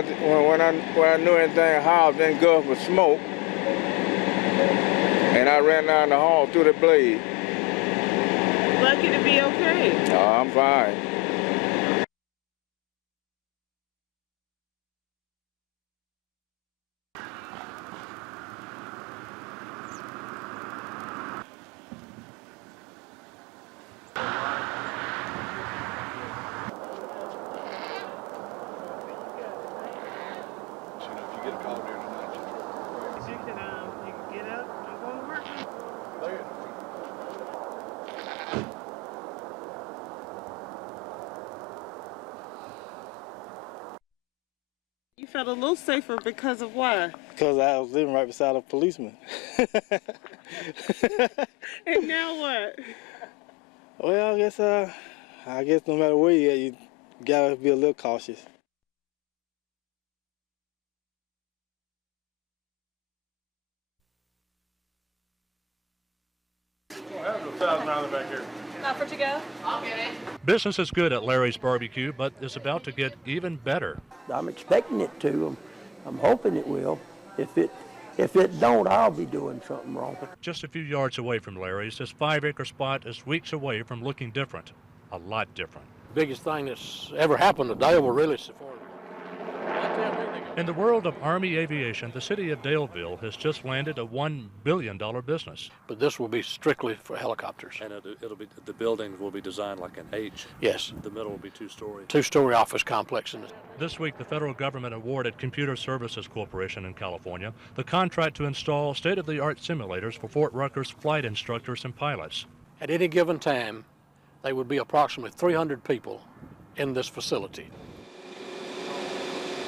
when I knew anything housed in engulfed with smoke, and I ran down the hall through the blaze. Lucky to be okay. Oh, I'm fine. You can get up and go to work. You felt a little safer because of why? Because I was living right beside a policeman. And now what? Well, I guess no matter where you're at, you gotta be a little cautious. Back here. Offer to go? I'll get it. Business is good at Larry's Barbecue, but is about to get even better. I'm expecting it to. I'm hoping it will. If it don't, I'll be doing something wrong. Just a few yards away from Larry's, this 5-acre spot is weeks away from looking different, a lot different. Biggest thing that's ever happened to Dale will really support it. In the world of Army aviation, the city of Daleville has just landed a $1 billion business. But this will be strictly for helicopters. And it'll be, the buildings will be designed like an H. Yes. The middle will be two-story. Two-story office complex. This week, the federal government awarded Computer Services Corporation in California the contract to install state-of-the-art simulators for Fort Ruckers flight instructors and pilots. At any given time, there would be approximately 300 people in this facility.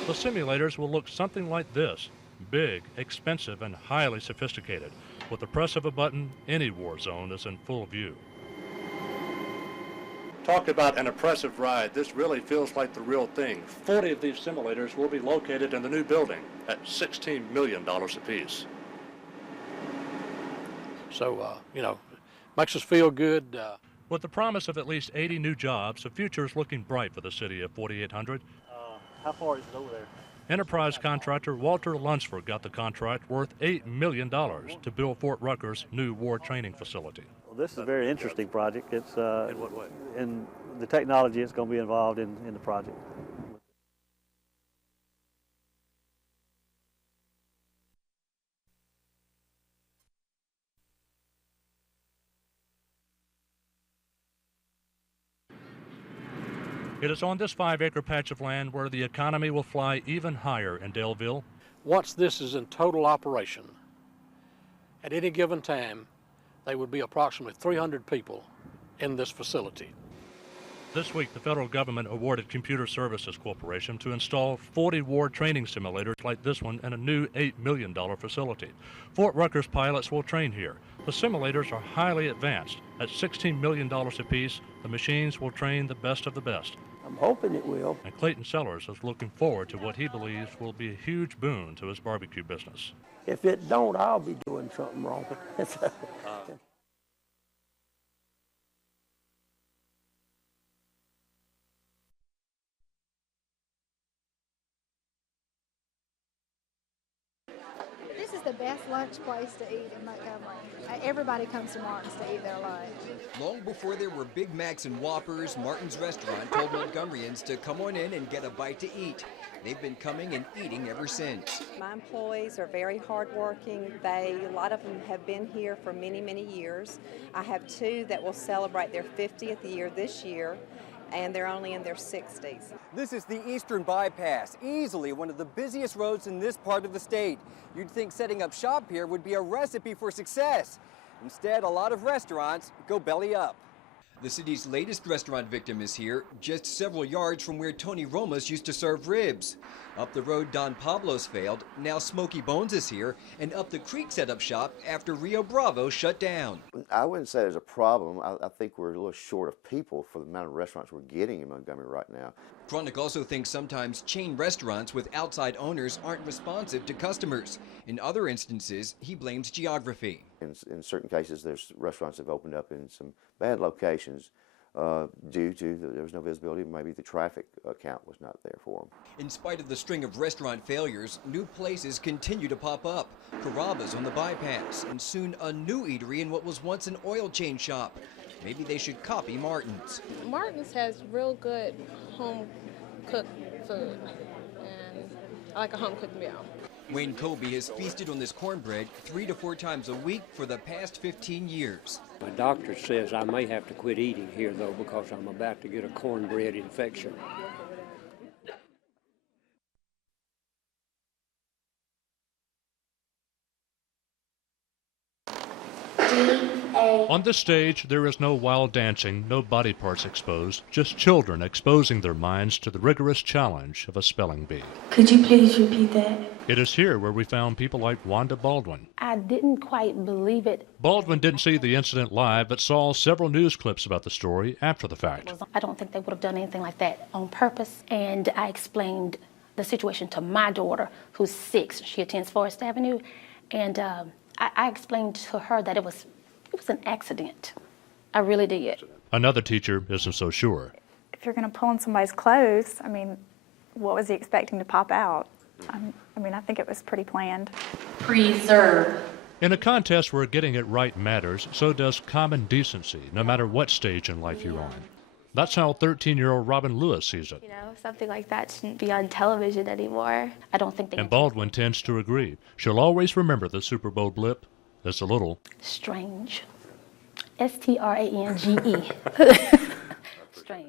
The simulators will look something like this: big, expensive, and highly sophisticated. With the press of a button, any war zone is in full view. Talk about an impressive ride. This really feels like the real thing. 40 of these simulators will be located in the new building at $16 million apiece. So, makes us feel good. With the promise of at least 80 new jobs, the future is looking bright for the city of 4800. How far is it over there? Enterprise contractor Walter Lunsford got the contract worth $8 million to build Fort Ruckers' new war training facility. Well, this is a very interesting project. It's In what way? in the technology that's going to be involved in the project. It is on this 5-acre patch of land where the economy will fly even higher in Daleville. Once this is in total operation, at any given time, there would be approximately 300 people in this facility. This week, the federal government awarded Computer Services Corporation to install 40 war training simulators like this one in a new $8 million facility. Fort Ruckers pilots will train here. The simulators are highly advanced. At $16 million apiece, the machines will train the best of the best. I'm hoping it will. And Clayton Sellers is looking forward to what he believes will be a huge boon to his barbecue business. If it don't, I'll be doing something wrong. This is the best lunch place to eat in Montgomery. Everybody comes to Martin's to eat their lunch. Long before there were Big Macs and Whoppers, Martin's Restaurant told Montgomeryans to come on in and get a bite to eat. They've been coming and eating ever since. My employees are very hardworking. A lot of them have been here for many, many years. I have 2 that will celebrate their 50th year this year, and they're only in their 60s. This is the Eastern Bypass, easily one of the busiest roads in this part of the state. You'd think setting up shop here would be a recipe for success. Instead, a lot of restaurants go belly up. The city's latest restaurant victim is here, just several yards from where Tony Roma's used to serve ribs. Up the road, Don Pablo's failed. Now Smoky Bones is here, and up the creek set up shop after Rio Bravo shut down. I wouldn't say there's a problem. I think we're a little short of people for the amount of restaurants we're getting in Montgomery right now. Kronick also thinks sometimes chain restaurants with outside owners aren't responsive to customers. In other instances, he blames geography. In certain cases, there's restaurants that have opened up in some bad locations due to there was no visibility. Maybe the traffic count was not there for them. In spite of the string of restaurant failures, new places continue to pop up. Carrabba's on the bypass, and soon a new eatery in what was once an oil change shop. Maybe they should copy Martin's. Martin's has real good home-cooked food, and I like a home-cooked meal. Wayne Colby has feasted on this cornbread 3 to 4 times a week for the past 15 years. My doctor says I may have to quit eating here, though, because I'm about to get a cornbread infection. On this stage, there is no wild dancing, no body parts exposed, just children exposing their minds to the rigorous challenge of a spelling bee. Could you please repeat that? It is here where we found people like Wanda Baldwin. I didn't quite believe it. Baldwin didn't see the incident live, but saw several news clips about the story after the fact. I don't think they would have done anything like that on purpose, and I explained the situation to my daughter, who's 6. She attends Forest Avenue, and I explained to her that it was an accident. I really did. Another teacher isn't so sure. If you're going to pull on somebody's clothes, I mean, what was he expecting to pop out? I mean, I think it was pretty planned. Preserve. In a contest where getting it right matters, so does common decency, no matter what stage in life you're on. That's how 13-year-old Robin Lewis sees it. You know, something like that shouldn't be on television anymore. I don't think they... And Baldwin tends to agree. She'll always remember the Super Bowl blip as a little... strange. S-T-R-A-N-G-E. Strange.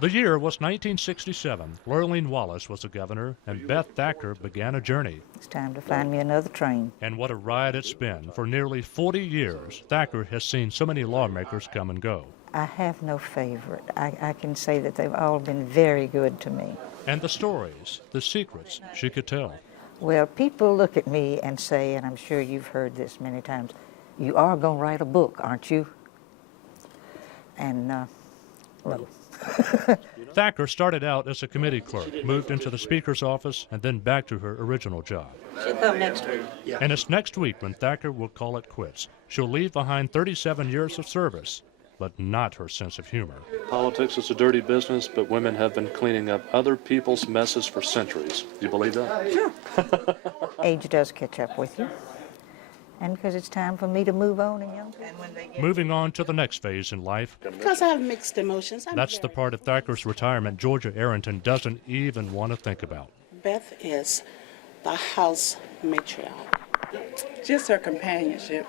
The year was 1967. Lurleen Wallace was the governor, and Beth Thacker began a journey. It's time to find me another train. And what a ride it's been. For nearly 40 years, Thacker has seen so many lawmakers come and go. I have no favorite. I can say that they've all been very good to me. And the stories, the secrets she could tell. Well, people look at me and say, and I'm sure you've heard this many times, you are going to write a book, aren't you? And, no. Thacker started out as a committee clerk, moved into the Speaker's office, and then back to her original job. She'll come next week. Yeah. And it's next week when Thacker will call it quits. She'll leave behind 37 years of service, but not her sense of humor. Politics is a dirty business, but women have been cleaning up other people's messes for centuries. Do you believe that? Sure. Age does catch up with you. And because it's time for me to move on and young people. Moving on to the next phase in life. Because I have mixed emotions. That's the part of Thacker's retirement Georgia Arrington doesn't even want to think about. Beth is the house matriarch. Just her companionship,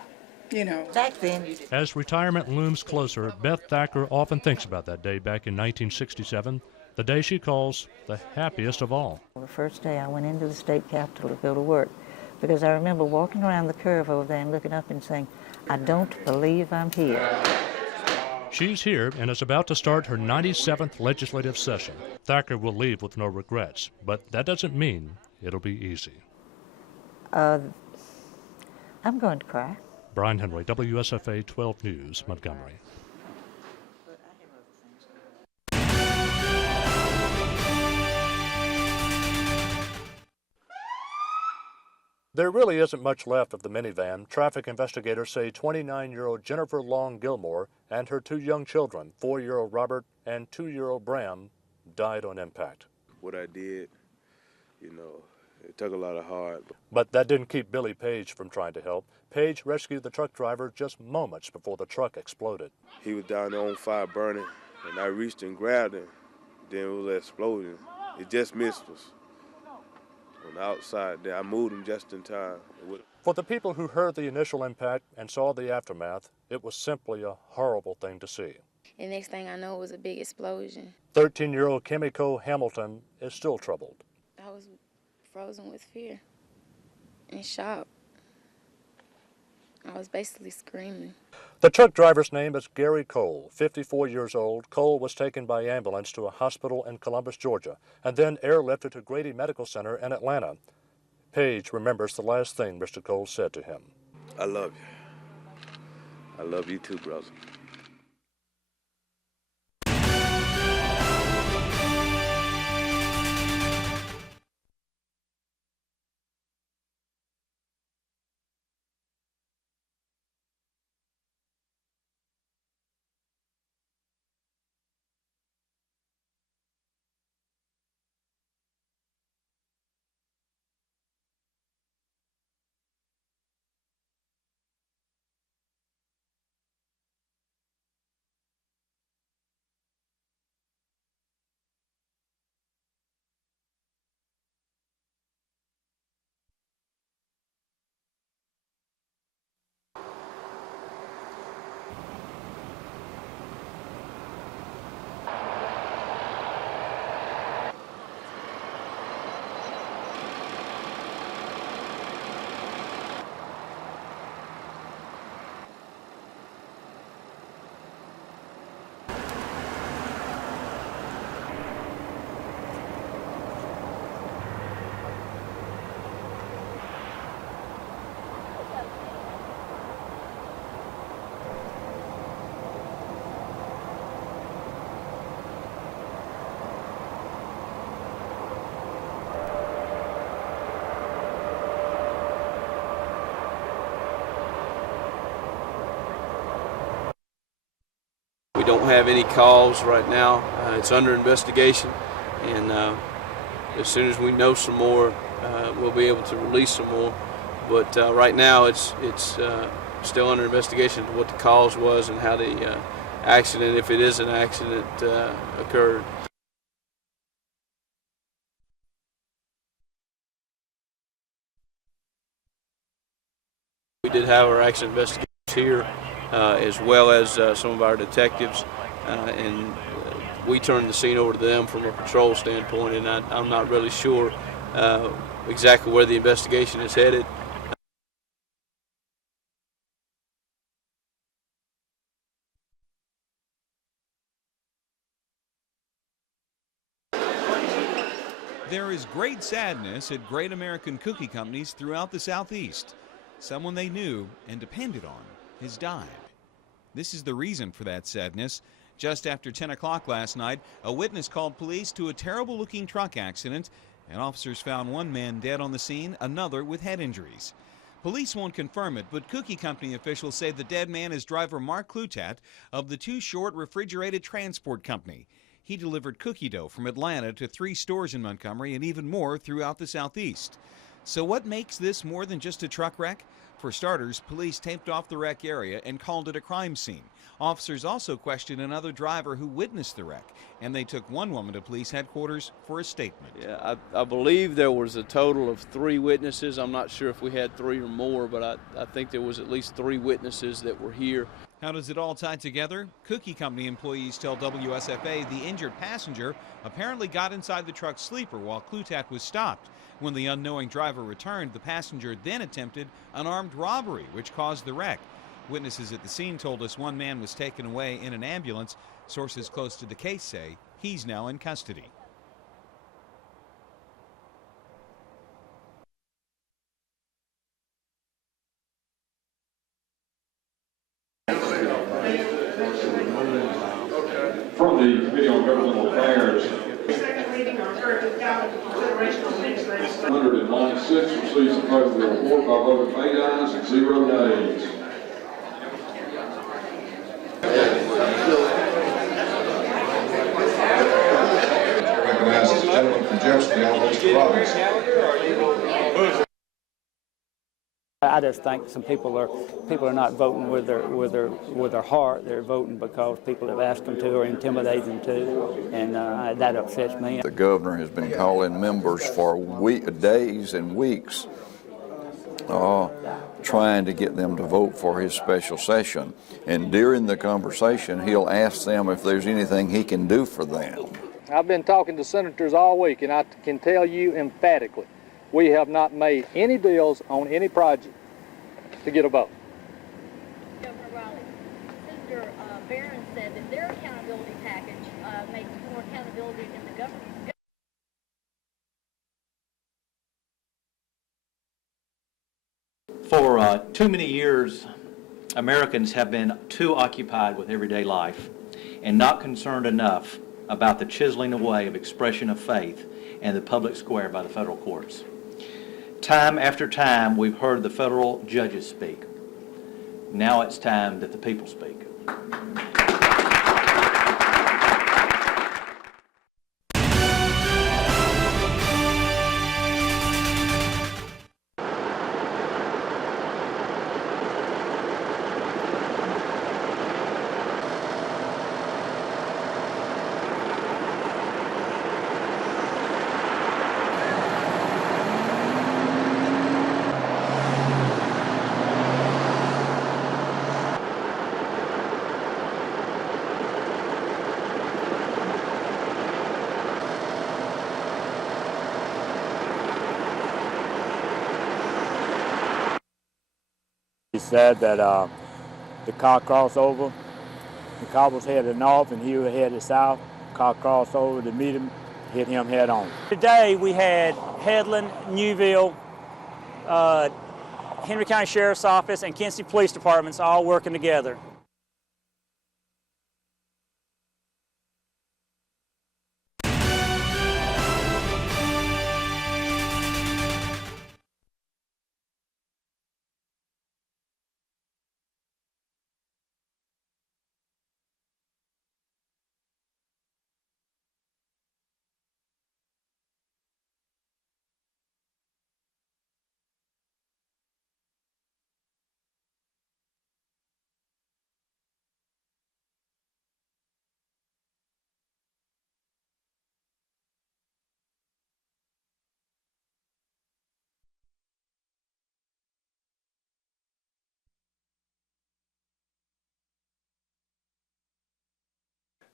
you know. Back then. As retirement looms closer, Beth Thacker often thinks about that day back in 1967, the day she calls the happiest of all. The first day I went into the state capitol to go to work, because I remember walking around the curve over there and looking up and saying, I don't believe I'm here. She's here and is about to start her 97th legislative session. Thacker will leave with no regrets, but that doesn't mean it'll be easy. I'm going to cry. Brian Henry, WSFA 12 News, Montgomery. There really isn't much left of the minivan. Traffic investigators say 29-year-old Jennifer Long Gilmore and her 2 young children, 4-year-old Robert and 2-year-old Bram, died on impact. What I did, you know, it took a lot of heart. But that didn't keep Billy Page from trying to help. Page rescued the truck driver just moments before the truck exploded. He was down there on fire burning, and I reached and grabbed him. Then it was an explosion. It just missed us. On the outside there, I moved him just in time. For the people who heard the initial impact and saw the aftermath, it was simply a horrible thing to see. And next thing I know, it was a big explosion. 13-year-old Kimiko Hamilton is still troubled. I was frozen with fear and shock. I was basically screaming. The truck driver's name is Gary Cole, 54 years old. Cole was taken by ambulance to a hospital in Columbus, Georgia, and then airlifted to Grady Medical Center in Atlanta. Page remembers the last thing Mr. Cole said to him. I love you. I love you too, brother. don't have any calls right now. It's under investigation, and as soon as we know some more, we'll be able to release some more. But right now, it's still under investigation what the cause was and how the accident, if it is an accident, occurred. We did have our accident investigators here, as well as some of our detectives, and we turned the scene over to them from a patrol standpoint, and I'm not really sure exactly where the investigation is headed. There is great sadness at great American cookie companies throughout the Southeast. Someone they knew and depended on has died. This is the reason for that sadness. Just after 10 o'clock last night, a witness called police to a terrible-looking truck accident, and officers found one man dead on the scene, another with head injuries. Police won't confirm it, but cookie company officials say the dead man is driver Mark Clutat of the Too Short Refrigerated Transport Company. He delivered cookie dough from Atlanta to 3 stores in Montgomery and even more throughout the Southeast. So what makes this more than just a truck wreck? For starters, police taped off the wreck area and called it a crime scene. Officers also questioned another driver who witnessed the wreck, and they took one woman to police headquarters for a statement. Yeah, I believe there was a total of 3 witnesses. I'm not sure if we had 3 or more, but I think there was at least 3 witnesses that were here. How does it all tie together? Cookie company employees tell WSFA the injured passenger apparently got inside the truck's sleeper while Clutat was stopped. When the unknowing driver returned, the passenger then attempted an armed robbery, which caused the wreck. Witnesses at the scene told us one man was taken away in an ambulance. Sources close to the case say he's now in custody. From the Committee on Governmental Affairs, 196 receives a favorable report by vote of 8 ayes and 0 nays. Recognizes the gentleman from Jefferson, Mr. Robbins. I just think some people are not voting with their heart. They're voting because people have asked them to or intimidated them to, and that upsets me. The governor has been calling members for days and weeks, trying to get them to vote for his special session. And during the conversation, he'll ask them if there's anything he can do for them. I've been talking to senators all week, and I can tell you emphatically, we have not made any deals on any project to get a vote. Governor Riley, Senator Barron said that their accountability package makes more accountability in the government. For too many years, Americans have been too occupied with everyday life and not concerned enough about the chiseling away of expression of faith in the public square by the federal courts. Time after time, we've heard the federal judges speak. Now it's time that the people speak. He said that the car crossed over, the car was headed north and he was headed south. The car crossed over to meet him, hit him head on. Today we had Headland, Newville, Henry County Sheriff's Office, and Kinsey Police Departments all working together.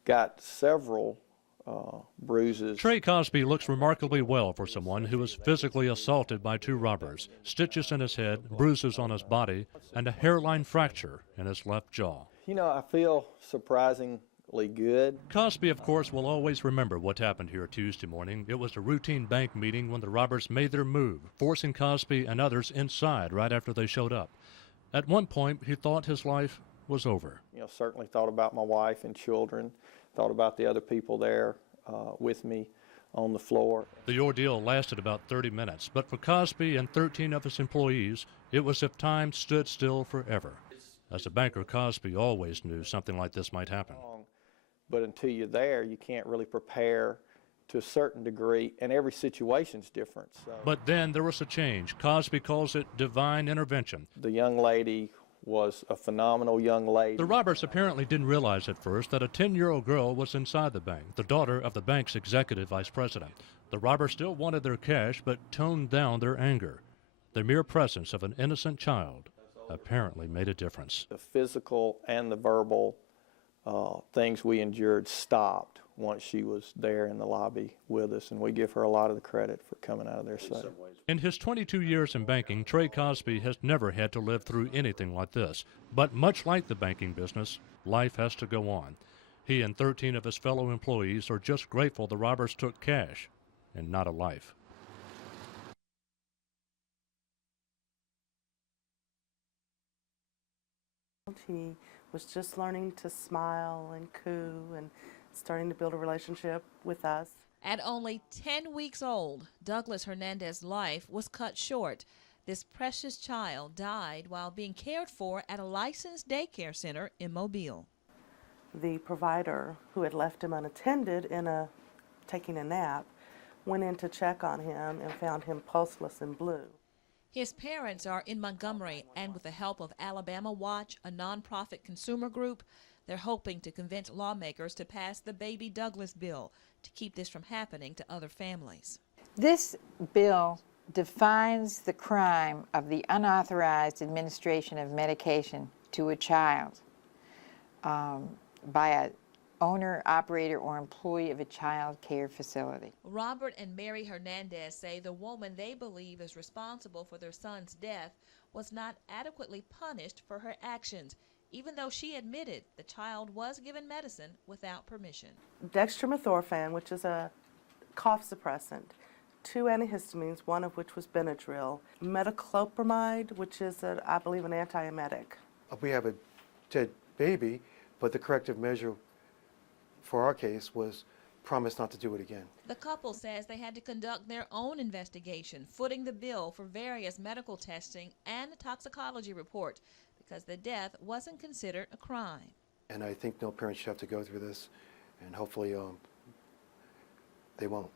got several bruises. Trey Cosby looks remarkably well for someone who was physically assaulted by two robbers. Stitches in his head, bruises on his body, and a hairline fracture in his left jaw. You know, I feel surprisingly good. Cosby, of course, will always remember what happened here Tuesday morning. It was a routine bank meeting when the robbers made their move, forcing Cosby and others inside right after they showed up. At one point, he thought his life was over. You know, certainly thought about my wife and children, thought about the other people there with me on the floor. The ordeal lasted about 30 minutes, but for Cosby and 13 of his employees, it was as if time stood still forever. As a banker, Cosby always knew something like this might happen. But until you're there, you can't really prepare to a certain degree, and every situation's different. So. But then there was a change. Cosby calls it divine intervention. The young lady was a phenomenal young lady. The robbers apparently didn't realize at first that a 10-year-old girl was inside the bank, the daughter of the bank's executive vice president. The robbers still wanted their cash, but toned down their anger. The mere presence of an innocent child apparently made a difference. The physical and the verbal things we endured stopped once she was there in the lobby with us, and we give her a lot of the credit for coming out of there safe. In his 22 years in banking, Trey Cosby has never had to live through anything like this. But much like the banking business, life has to go on. He and 13 of his fellow employees are just grateful the robbers took cash and not a life. He was just learning to smile and coo and starting to build a relationship with us. At only 10 weeks old, Douglas Hernandez's life was cut short. This precious child died while being cared for at a licensed daycare center in Mobile. The provider, who had left him unattended taking a nap, went in to check on him and found him pulseless and blue. His parents are in Montgomery, and with the help of Alabama Watch, a nonprofit consumer group, they're hoping to convince lawmakers to pass the Baby Douglas bill to keep this from happening to other families. This bill defines the crime of the unauthorized administration of medication to a child by an owner, operator, or employee of a child care facility. Robert and Mary Hernandez say the woman they believe is responsible for their son's death was not adequately punished for her actions, even though she admitted the child was given medicine without permission. Dextromethorphan, which is a cough suppressant, 2 antihistamines, one of which was Benadryl, metoclopramide, which is, I believe, an antiemetic. We have a dead baby, but the corrective measure for our case was promise not to do it again. The couple says they had to conduct their own investigation, footing the bill for various medical testing and a toxicology report, because the death wasn't considered a crime. And I think no parent should have to go through this, and hopefully they won't.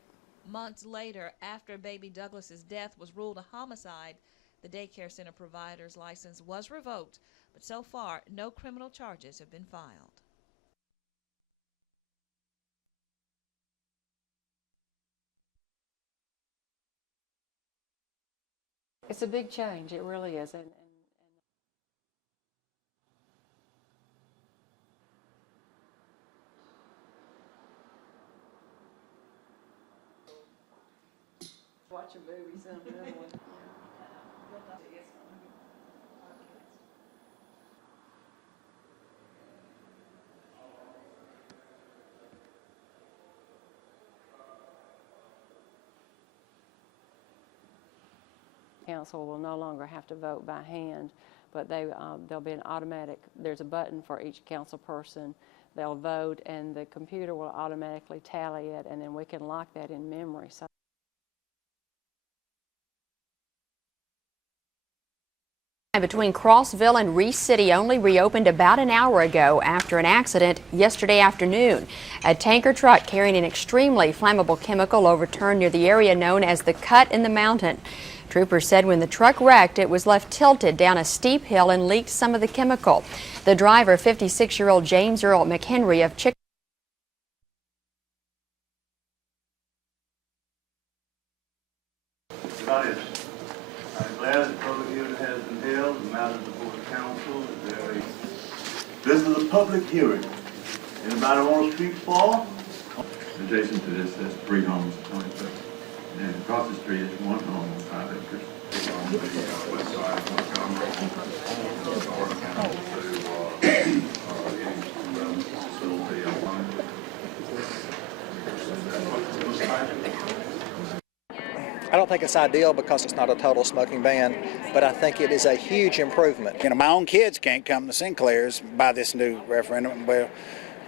Months later, after baby Douglas's death was ruled a homicide, the daycare center provider's license was revoked, but so far no criminal charges have been filed. It's a big change, it really is. Watch a movie, some other one. Council will no longer have to vote by hand, but there'll be an automatic, there's a button for each council person. They'll vote and the computer will automatically tally it, and then we can lock that in memory. So between Crossville and Reese City only reopened about an hour ago after an accident yesterday afternoon. A tanker truck carrying an extremely flammable chemical overturned near the area known as the Cut in the Mountain. Troopers said when the truck wrecked, it was left tilted down a steep hill and leaked some of the chemical. The driver, 56-year-old James Earl McHenry of Chick. I'm glad the public hearing has been held. The matter before the council is very. This is a public hearing Anybody want to speak for? Adjacent to this, there's 3 homes, and across the street is 1 home on 5 acres. On the west side of Montgomery, I don't think it's ideal because it's not a total smoking ban, but I think it is a huge improvement. You know, my own kids can't come to Sinclair's by this new referendum. Well,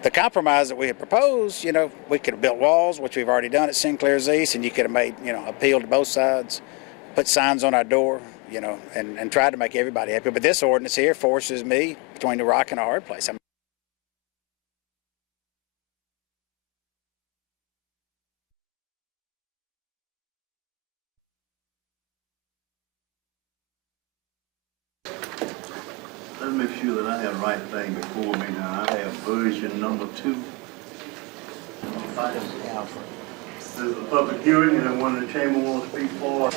the compromise that we had proposed, you know, we could have built walls, which we've already done at Sinclair's East, and you could have made, you know, appeal to both sides, put signs on our door, you know, and tried to make everybody happy. But this ordinance here forces me between the rock and a hard place. Let's make sure that I have the right thing before me now. I have version number 2. This is a public hearing, and one in the chamber wants to speak for.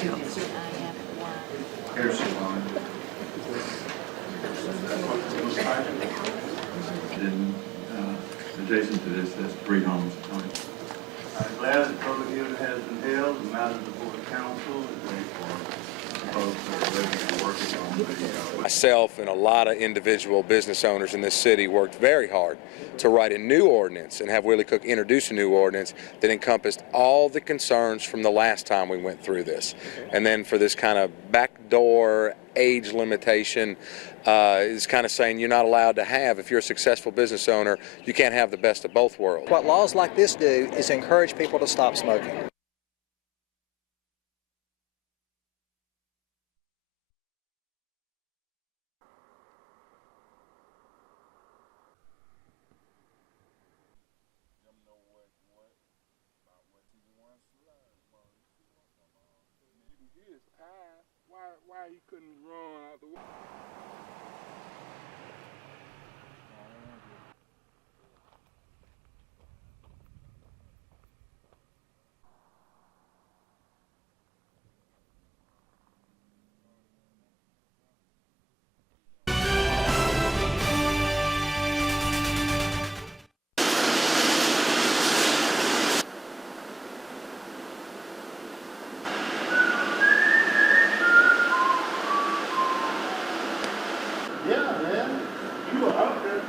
Then adjacent to this, there's 3 homes. I'm glad the public hearing has been held. The matter before the council is ready for folks that are living and working on the Myself and a lot of individual business owners in this city worked very hard to write a new ordinance and have Willie Cook introduce a new ordinance that encompassed all the concerns from the last time we went through this. And then for this kind of backdoor age limitation is kind of saying you're not allowed to have, if you're a successful business owner, you can't have the best of both worlds. What laws like this do is encourage people to stop smoking. Why he couldn't run out the way? Yeah, man. You were out there. You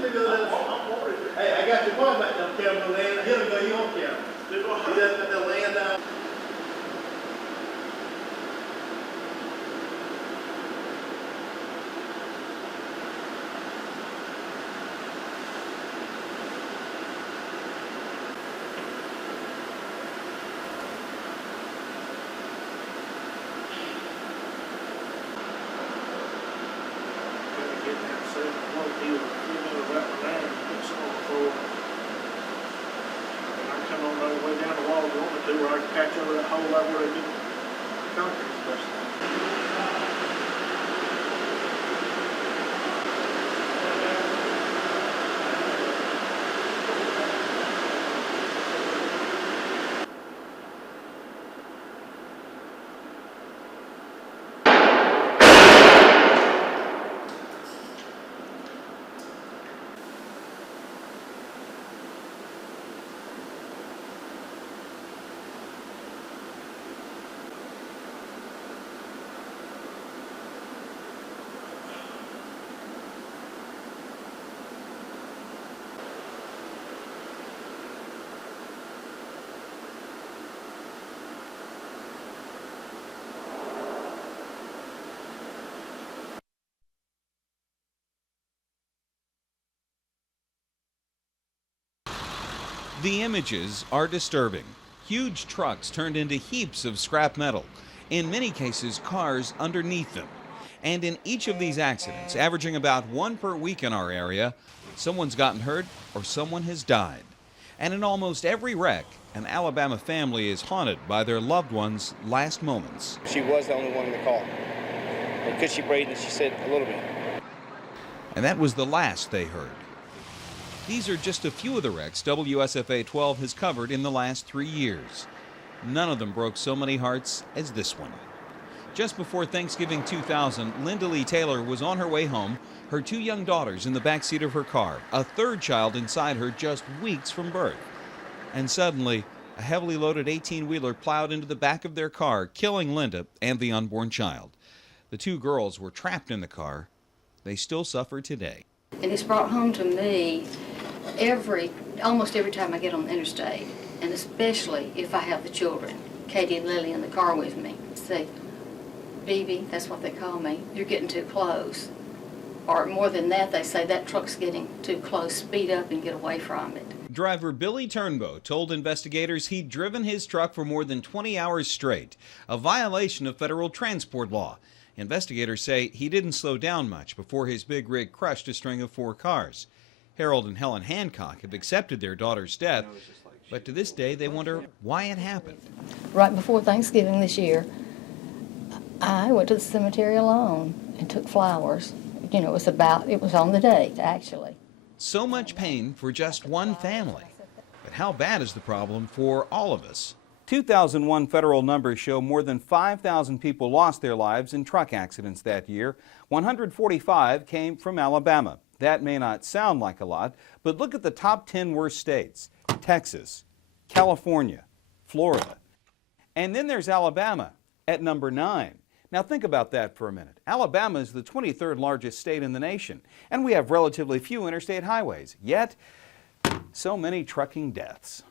think of that. Hey, I got your point about them camera laying. Here we go, you on camera. You got that laying down. Where I can catch over that whole level where they do concrete especially. The images are disturbing. Huge trucks turned into heaps of scrap metal, in many cases cars underneath them. And in each of these accidents, averaging about 1 per week in our area, someone's gotten hurt or someone has died. And in almost every wreck, an Alabama family is haunted by their loved one's last moments. She was the only one in the car. And could she breathe? And she said a little bit. And that was the last they heard. These are just a few of the wrecks WSFA 12 has covered in the last 3 years. None of them broke so many hearts as this one. Just before Thanksgiving 2000, Linda Lee Taylor was on her way home, her 2 young daughters in the back seat of her car, a 3rd child inside her just weeks from birth. And suddenly, a heavily loaded 18-wheeler plowed into the back of their car, killing Linda and the unborn child. The 2 girls were trapped in the car. They still suffer today. And it's brought home to me almost every time I get on the interstate, and especially if I have the children, Katie and Lily, in the car with me. Say, "BB," that's what they call me, "you're getting too close." Or more than that, they say, "That truck's getting too close, speed up and get away from it." Driver Billy Turnbow told investigators he'd driven his truck for more than 20 hours straight, a violation of federal transport law. Investigators say he didn't slow down much before his big rig crushed a string of 4 cars. Harold and Helen Hancock have accepted their daughter's death, but to this day they wonder why it happened. Right before Thanksgiving this year, I went to the cemetery alone and took flowers. You know, it was on the date, actually. So much pain for just one family. But how bad is the problem for all of us? 2001 federal numbers show more than 5,000 people lost their lives in truck accidents that year. 145 came from Alabama. That may not sound like a lot, but look at the top 10 worst states: Texas, California, Florida. And then there's Alabama at number 9. Now think about that for a minute. Alabama is the 23rd largest state in the nation, and we have relatively few interstate highways, yet so many trucking deaths.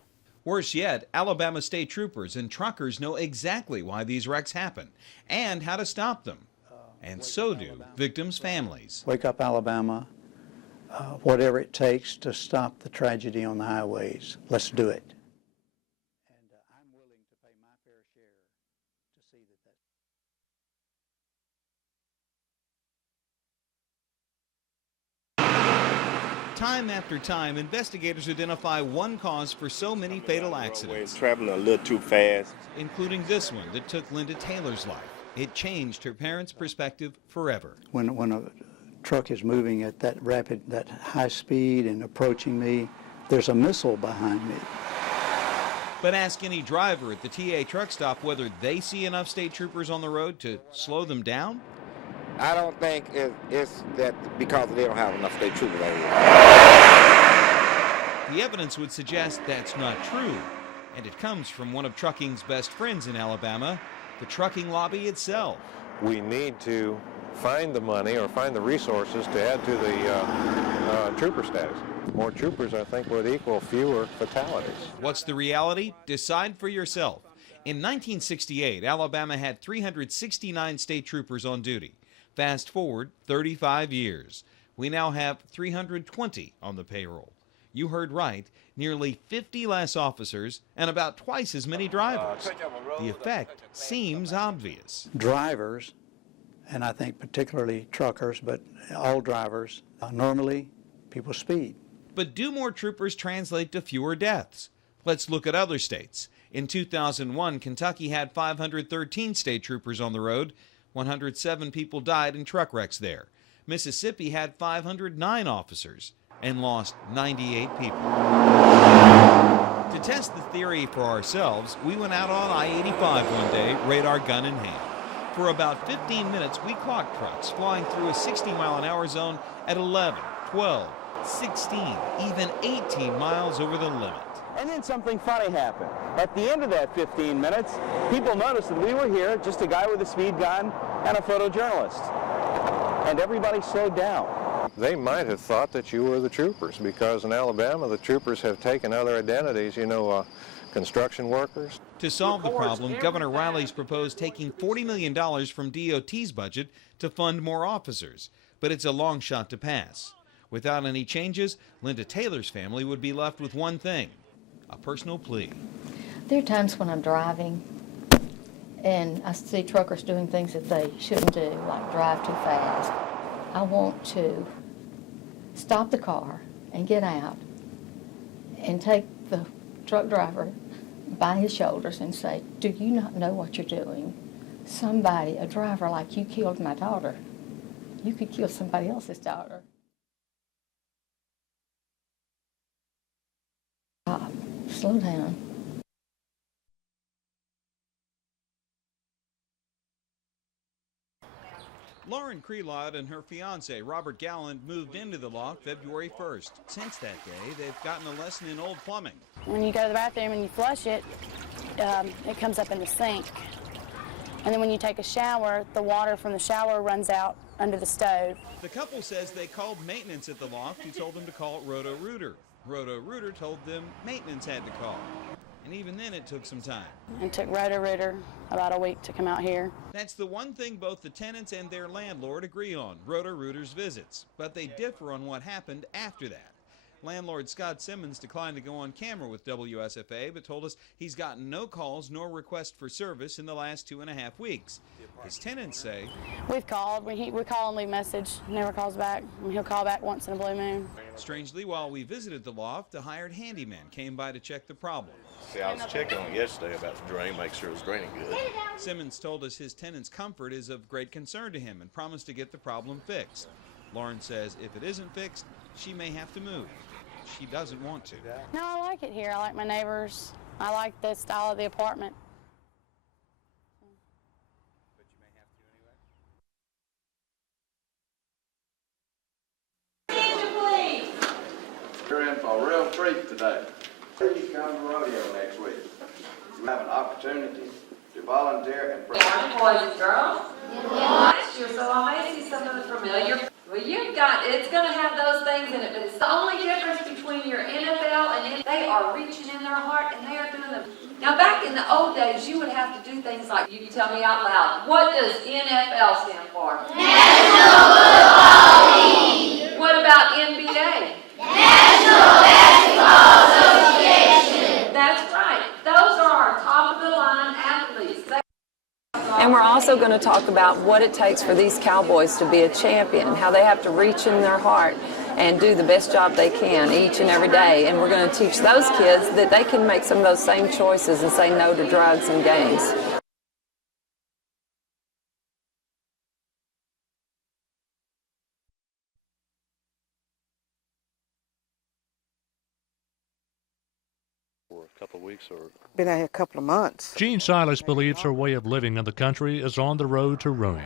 Worse yet, Alabama state troopers and truckers know exactly why these wrecks happen and how to stop them. And so do victims' families. Wake Up Alabama, whatever it takes to stop the tragedy on the highways, let's do it. And I'm willing to pay my fair share to see that Time after time, investigators identify one cause for so many fatal accidents. Traveling a little too fast. Including this one that took Linda Taylor's life. It changed her parents' perspective forever. when a truck is moving at that high speed and approaching me, there's a missile behind me. But ask any driver at the TA truck stop whether they see enough state troopers on the road to slow them down. I don't think it's that because they don't have enough state troopers out here. The evidence would suggest that's not true, and it comes from one of trucking's best friends in Alabama, the trucking lobby itself. We need to find the money or find the resources to add to the trooper status. More troopers, I think, would equal fewer fatalities. What's the reality? Decide for yourself. In 1968, Alabama had 369 state troopers on duty. Fast forward 35 years. We now have 320 on the payroll. You heard right, nearly 50 less officers and about twice as many drivers. The effect seems obvious. Drivers, and I think particularly truckers, but all drivers, normally people speed. But do more troopers translate to fewer deaths? Let's look at other states. In 2001, Kentucky had 513 state troopers on the road. 107 people died in truck wrecks there. Mississippi had 509 officers and lost 98 people. To test the theory for ourselves, we went out on I-85 one day, radar gun in hand. For about 15 minutes, we clocked trucks flying through a 60-mile-an-hour zone at 11, 12, 16, even 18 miles over the limit. And then something funny happened. At the end of that 15 minutes, people noticed that we were here, just a guy with a speed gun and a photojournalist. And everybody slowed down. They might have thought that you were the troopers because in Alabama, the troopers have taken other identities, construction workers. To solve the problem, Governor Riley's proposed taking $40 million from DOT's budget to fund more officers, but it's a long shot to pass. Without any changes, Linda Taylor's family would be left with one thing: a personal plea. There are times when I'm driving and I see truckers doing things that they shouldn't do, like drive too fast. I want to stop the car and get out and take the truck driver by his shoulders and say, "Do you not know what you're doing? Somebody, a driver like you, killed my daughter. You could kill somebody else's daughter." Stop. Slow down. Lauren Crelod and her fiance, Robert Galland, moved into the loft February 1st. Since that day, they've gotten a lesson in old plumbing. When you go to the bathroom and you flush it, it comes up in the sink. And then when you take a shower, the water from the shower runs out under the stove. The couple says they called maintenance at the loft, who told them to call Roto-Rooter. Roto-Rooter told them maintenance had to call. And even then it took some time. It took Roto-Rooter about a week to come out here. That's the one thing both the tenants and their landlord agree on, Roto-Rooter's visits. But they differ on what happened after that. Landlord Scott Simmons declined to go on camera with WSFA, but told us he's gotten no calls nor requests for service in the last 2.5 weeks. His tenants say, We've called, we call and leave message, never calls back. He'll call back once in a blue moon. Strangely, while we visited the loft, a hired handyman came by to check the problem. See, I was checking on it yesterday about the drain, make sure it was draining good. Simmons told us his tenant's comfort is of great concern to him and promised to get the problem fixed. Lauren says if it isn't fixed, she may have to move. She doesn't want to. No, I like it here. I like my neighbors. I like the style of the apartment. But you may have to anyway. You're in for a real treat today. Please come to rodeo next week. You have an opportunity to volunteer and Morning, boys and girls. Last year, so I may see some of the familiar. Well, it's going to have those things in it, but it's the only difference between your NFL and they are reaching in their heart and they are doing them. Now, back in the old days, you would have to do things like, you tell me out loud, what does NFL stand for? National Football League. What about NBA? National Basketball Association. That's right. Those are our top-of-the-line athletes. And we're also going to talk about what it takes for these Cowboys to be a champion, how they have to reach in their heart and do the best job they can each and every day. And we're going to teach those kids that they can make some of those same choices and say no to drugs and gangs. For a couple of weeks or Been out here a couple of months. Jean Silas believes her way of living in the country is on the road to ruin.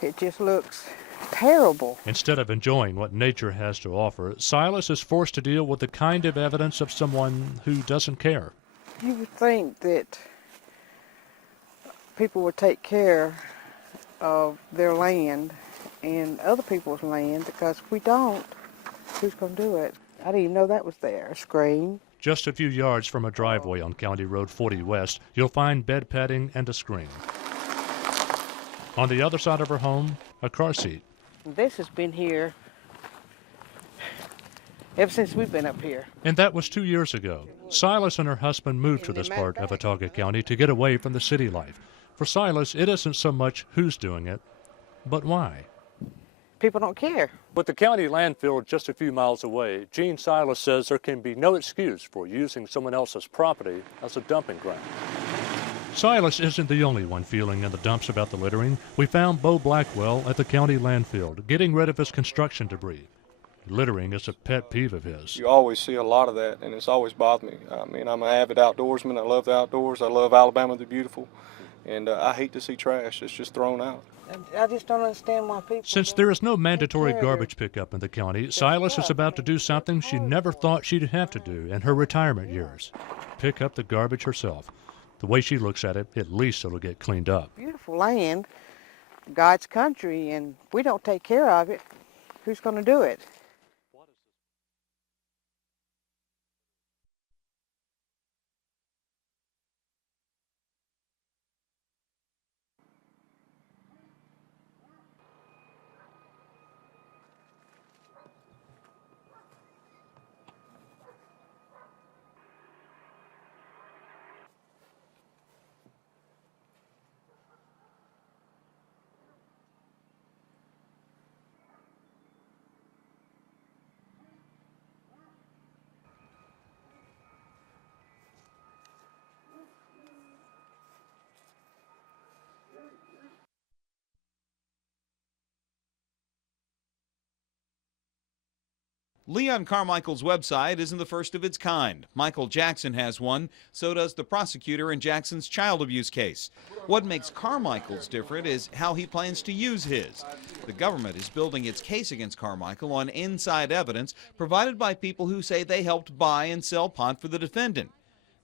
It just looks terrible. Instead of enjoying what nature has to offer, Silas is forced to deal with the kind of evidence of someone who doesn't care. You would think that people would take care of their land and other people's land, because if we don't, who's going to do it? I didn't even know that was there, a screen. Just a few yards from a driveway on County Road 40 West, you'll find bed padding and a screen. On the other side of her home, a car seat. This has been here ever since we've been up here. And that was 2 years ago. Silas and her husband moved to this part of Watauga County to get away from the city life. For Silas, it isn't so much who's doing it, but why. People don't care. With the county landfill just a few miles away, Jean Silas says there can be no excuse for using someone else's property as a dumping ground. Silas isn't the only one feeling in the dumps about the littering. We found Bo Blackwell at the county landfill, getting rid of his construction debris. Littering is a pet peeve of his. You always see a lot of that, and it's always bothered me. I mean, I'm an avid outdoorsman. I love the outdoors. I love Alabama the Beautiful, and I hate to see trash that's just thrown out. I just don't understand why people... Since there is no mandatory garbage pickup in the county, Silas is about to do something she never thought she'd have to do in her retirement years. Pick up the garbage herself. The way she looks at it, at least it'll get cleaned up. Beautiful land, God's country, and we don't take care of it. Who's going to do it? Leon Carmichael's website isn't the first of its kind. Michael Jackson has one, so does the prosecutor in Jackson's child abuse case. What makes Carmichael's different is how he plans to use his. The government is building its case against Carmichael on inside evidence provided by people who say they helped buy and sell pot for the defendant.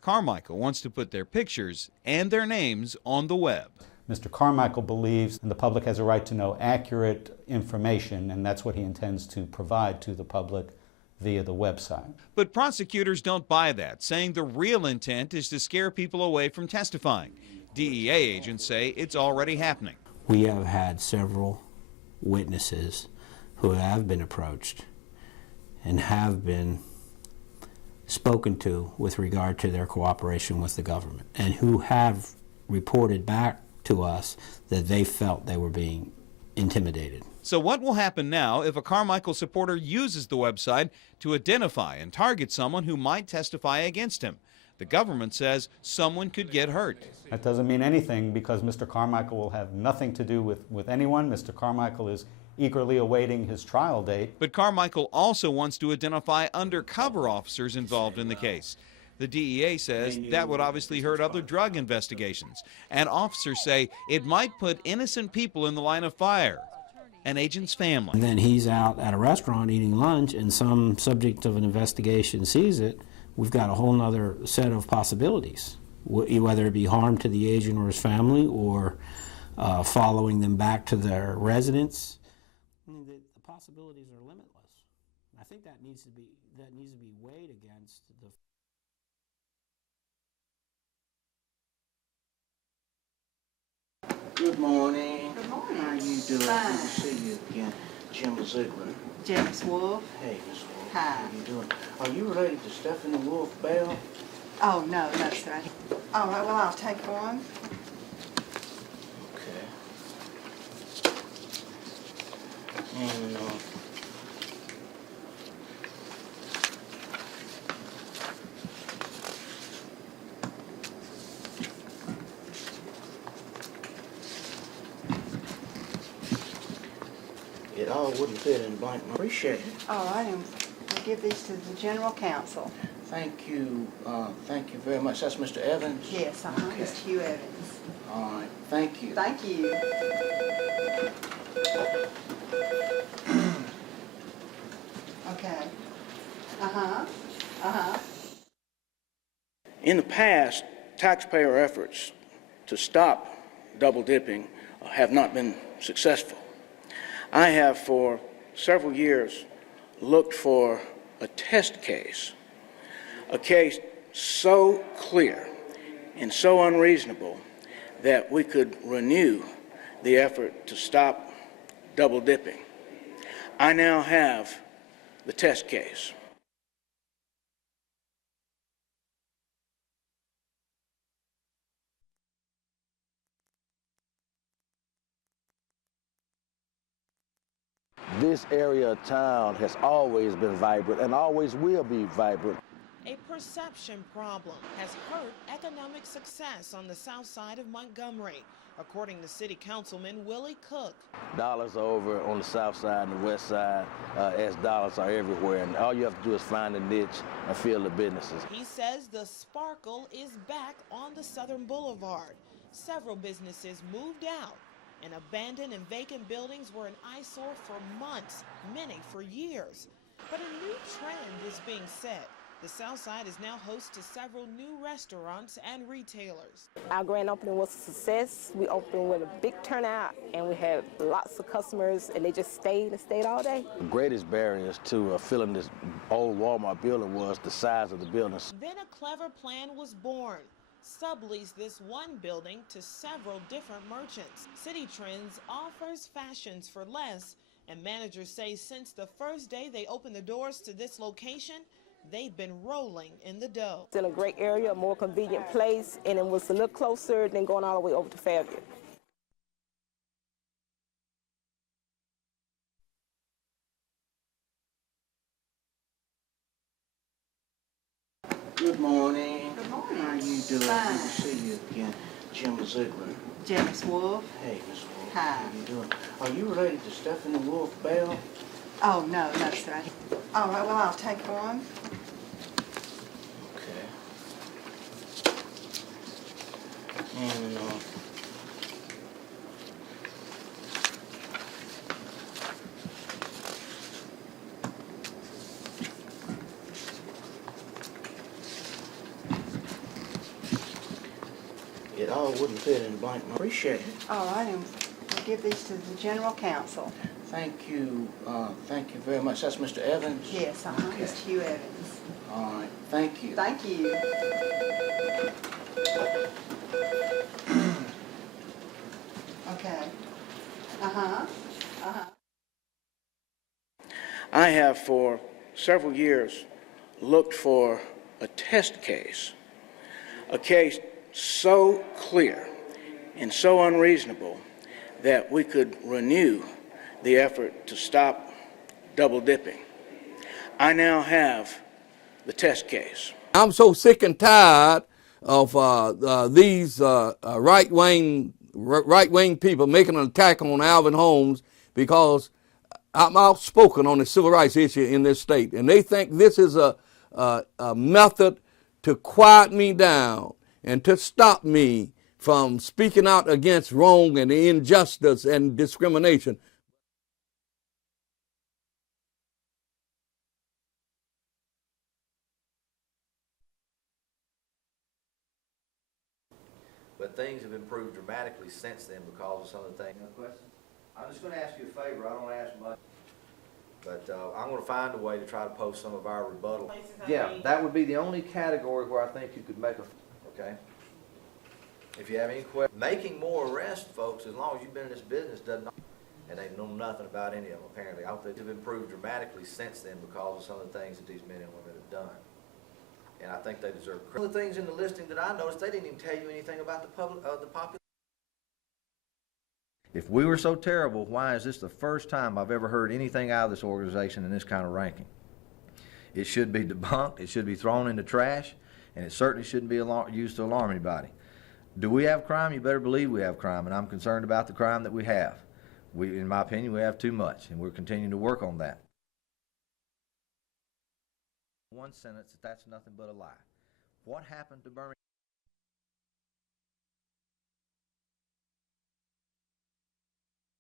Carmichael wants to put their pictures and their names on the web. Mr. Carmichael believes the public has a right to know accurate information, and that's what he intends to provide to the public via the website. But prosecutors don't buy that, saying the real intent is to scare people away from testifying. DEA agents say it's already happening. We have had several witnesses who have been approached and have been spoken to with regard to their cooperation with the government, and who have reported back to us that they felt they were being intimidated. So what will happen now if a Carmichael supporter uses the website to identify and target someone who might testify against him? The government says someone could get hurt. That doesn't mean anything, because Mr. Carmichael will have nothing to do with anyone. Mr. Carmichael is eagerly awaiting his trial date. But Carmichael also wants to identify undercover officers involved in the case. The DEA says that would obviously hurt other drug investigations. And officers say it might put innocent people in the line of fire. An agent's family. And then he's out at a restaurant eating lunch and some subject of an investigation sees it. We've got a whole other set of possibilities, whether it be harm to the agent or his family, or following them back to their residence. I mean, the possibilities are limitless. I think that needs to be weighed against the. Good morning. Good morning. How are you doing? Fine. Good to see you again. Jim Ziegler. James Wolf. Hey, Miss Wolf. Hi. How you doing? Are you related to Stephanie Wolf Bell? Oh, no, sir. All right, well, I'll take one. Okay. And, it all wouldn't fit in blank. Appreciate it. All right, and I'll give these to the general counsel. Thank you very much. That's Mr. Evans? Yes, Okay. Mr. Hugh Evans. All right, thank you. Thank you. Okay. In the past, taxpayer efforts to stop double dipping have not been successful. I have for several years looked for a test case, a case so clear and so unreasonable that we could renew the effort to stop double dipping. I now have the test case. This area of town has always been vibrant and always will be vibrant. A perception problem has hurt economic success on the south side of Montgomery, according to City Councilman Willie Cook. Dollars are over on the south side and the west side, as dollars are everywhere, and all you have to do is find a niche and fill the businesses. He says the sparkle is back on the Southern Boulevard. Several businesses moved out, and abandoned and vacant buildings were an eyesore for months, many for years. But a new trend is being set. The South Side is now host to several new restaurants and retailers. Our grand opening was a success. We opened with a big turnout, and we had lots of customers, and they just stayed all day. The greatest barriers to filling this old Walmart building was the size of the buildings. Then a clever plan was born. Sublease this one building to several different merchants. City Trends offers fashions for less, and managers say since the first day they opened the doors to this location, they've been rolling in the dough. It's in a great area, a more convenient place, and it was a little closer than going all the way over to Fairview. Good morning. Good morning. How are you doing? Fine. Good to see you again. Jim Ziegler. James Wolf. Hey, Miss Wolf. Hi. How you doing? Are you related to Stephanie Wolf Bell? Oh, no, sir. All right, well, I'll take one. Okay. And, it all wouldn't fit in blank. I appreciate it. All right, and we'll give these to the general counsel. Thank you very much. That's Mr. Evans? Yes, Okay. Mr. Hugh Evans. All right, thank you. Thank you. Okay. I have for several years looked for a test case, a case so clear and so unreasonable that we could renew the effort to stop double dipping. I now have the test case. I'm so sick and tired of these right-wing people making an attack on Alvin Holmes because I'm outspoken on the civil rights issue in this state, and they think this is a method to quiet me down and to stop me from speaking out against wrong and injustice and discrimination. But things have improved dramatically since then because of some of the things. No question? I'm just going to ask you a favor. I don't ask much. But I'm going to find a way to try to post some of our rebuttal. Yeah, that would be the only category where I think you could make a, okay? If you have any questions. Making more arrests, folks, as long as you've been in this business, doesn't, and they know nothing about any of them, apparently. I think they've improved dramatically since then because of some of the things that these men and women have done. And I think they deserve credit. One of the things in the listing that I noticed, they didn't even tell you anything about the population. If we were so terrible, why is this the first time I've ever heard anything out of this organization in this kind of ranking? It should be debunked, it should be thrown in the trash, and it certainly shouldn't be used to alarm anybody. Do we have crime? You better believe we have crime, and I'm concerned about the crime that we have. In my opinion, we have too much, and we're continuing to work on that. One sentence, that's nothing but a lie. What happened to Birmingham?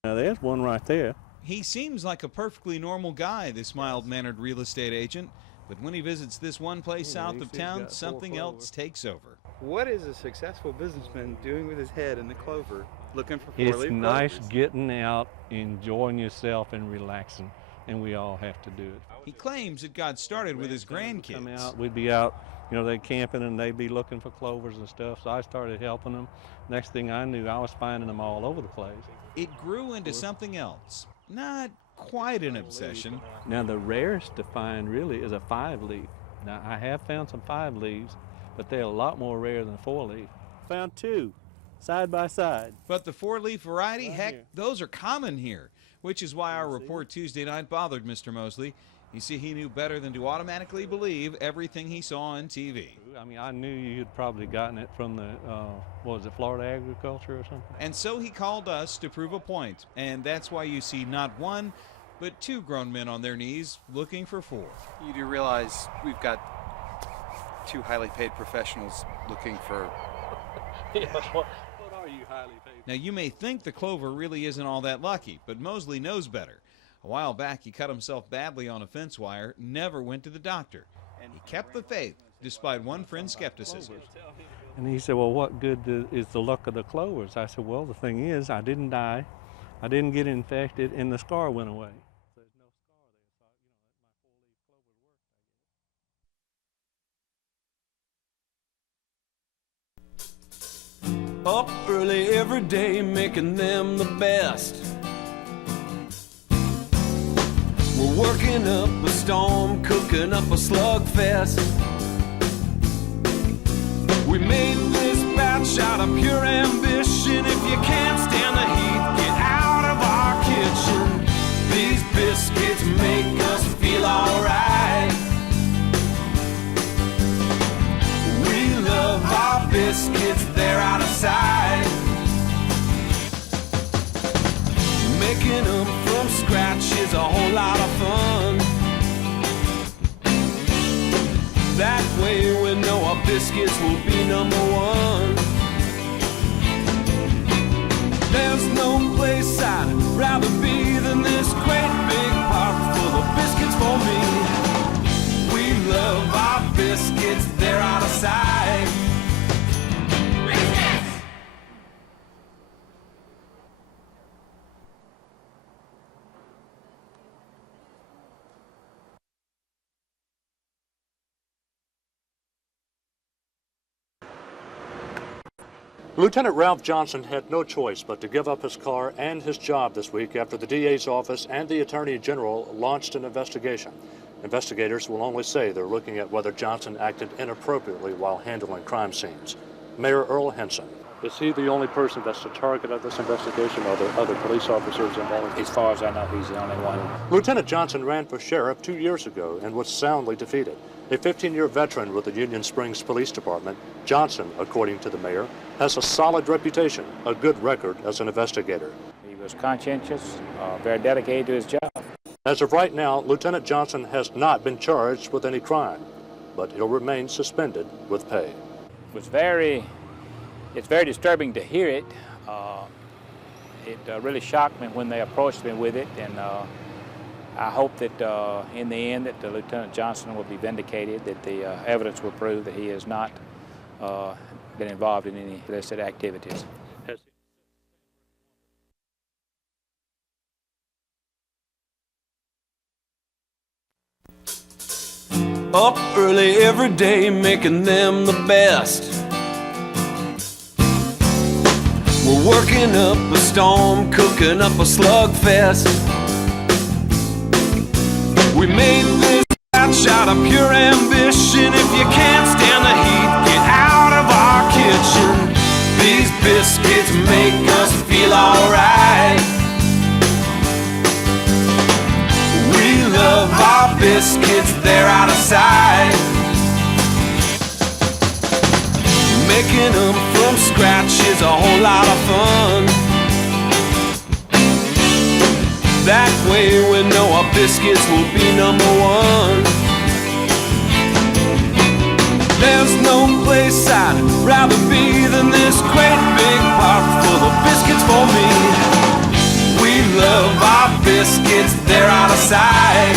Now there's one right there. He seems like a perfectly normal guy, this mild-mannered real estate agent, but when he visits this one place south of town, something else takes over. What is a successful businessman doing with his head in the clover, looking for It's four-leaf nice clovers? getting out, enjoying yourself, and relaxing, and we all have to do it. He claims it got started with his grandkids. We'd be out, they'd camping and they'd be looking for clovers and stuff, so I started helping them. Next thing I knew, I was finding them all over the place. It grew into something else. Not quite an obsession. Now the rarest to find really is a 5-leaf. Now I have found some 5 leaves, but they're a lot more rare than a 4-leaf. Found 2, side by side. But the 4-leaf variety, heck, those are common here, which is why our report Tuesday night bothered Mr. Mosley. You see, he knew better than to automatically believe everything he saw on TV. I mean, I knew you'd probably gotten it from the, Florida Agriculture or something? And so he called us to prove a point, and that's why you see not 1, but 2 grown men on their knees looking for 4. You do realize we've got 2 highly paid professionals looking for... What are you highly paid? Now, you may think the clover really isn't all that lucky, but Mosley knows better. A while back, he cut himself badly on a fence wire, never went to the doctor, and he kept the faith despite one friend's skepticism. And he said, well, what good is the luck of the clovers? I said, well, the thing is, I didn't die, I didn't get infected, and the scar went away. Up early every day, making them the best. We're working up a storm, cooking up a slugfest. We made this batch out of pure ambition. If you can't stand the heat, get out of our kitchen. These biscuits make us feel alright. We love our biscuits, they're out of sight. Making them from from scratch is a whole lot of fun. That way we know our biscuits will be #1. There's no place I'd rather be than this great big pot full of biscuits for me. We love our biscuits, they're out of sight. Lieutenant Ralph Johnson had no choice but to give up his car and his job this week after the DA's office and the Attorney General launched an investigation. Investigators will only say they're looking at whether Johnson acted inappropriately while handling crime scenes. Mayor Earl Henson. Is he the only person that's the target of this investigation, or are there other police officers involved? As far as I know, he's the only one. Lieutenant Johnson ran for sheriff 2 years ago and was soundly defeated. A 15-year veteran with the Union Springs Police Department, Johnson, according to the mayor, has a solid reputation, a good record as an investigator. He was conscientious, very dedicated to his job. As of right now, Lieutenant Johnson has not been charged with any crime, but he'll remain suspended with pay. It's very disturbing to hear it. It really shocked me when they approached me with it, and I hope that in the end that Lieutenant Johnson will be vindicated, that the evidence will prove that he has not been involved in any illicit activities. Up early every day, making them the best. We're working up a storm, cooking up a slugfest. We made this batch out of pure ambition. If you can't stand the heat, get out of our kitchen. These biscuits make us feel alright. We love our biscuits, they're out of sight. Making them from scratch is a whole lot of fun. That way we know our biscuits will be #1. There's no place I'd rather be than this great big pot full of biscuits for me. We love our biscuits, they're out of sight.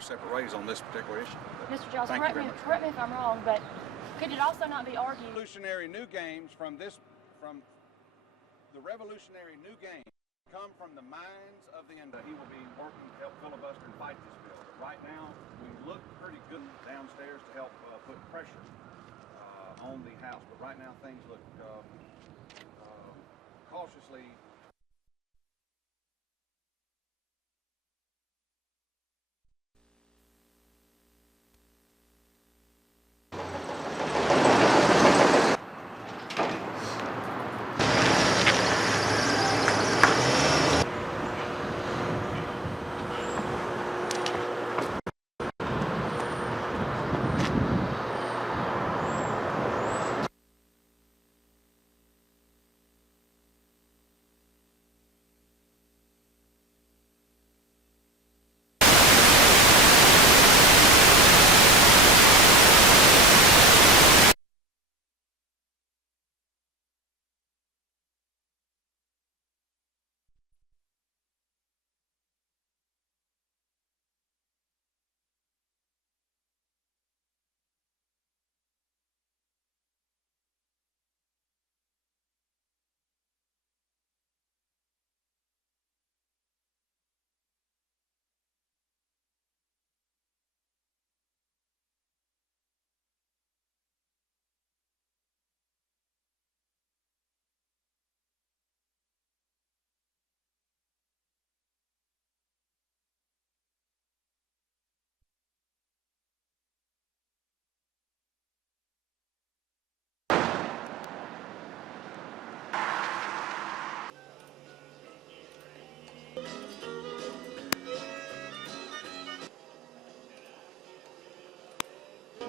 Separate ways on this particular issue. Mr. Johnson, Thank correct you me if I'm wrong, but could it also not be argued? Revolutionary new games from the revolutionary new game come from the minds of the end. He will be working to help filibuster and fight this bill. But right now, we look pretty good downstairs to help put pressure on the House. But right now, things look cautiously.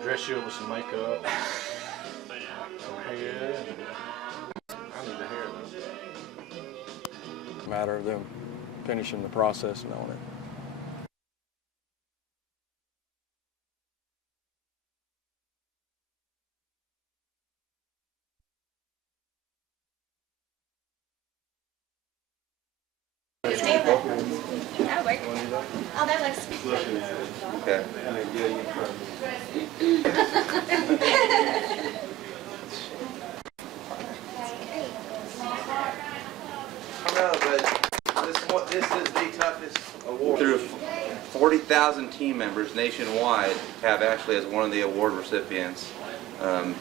dress you up with some makeup, some hair. I need the hair though. Matter of them finishing the process and on it. Oh, that looks Okay. No, but this is the toughest award. Through 40,000 team members nationwide have Ashley as one of the award recipients.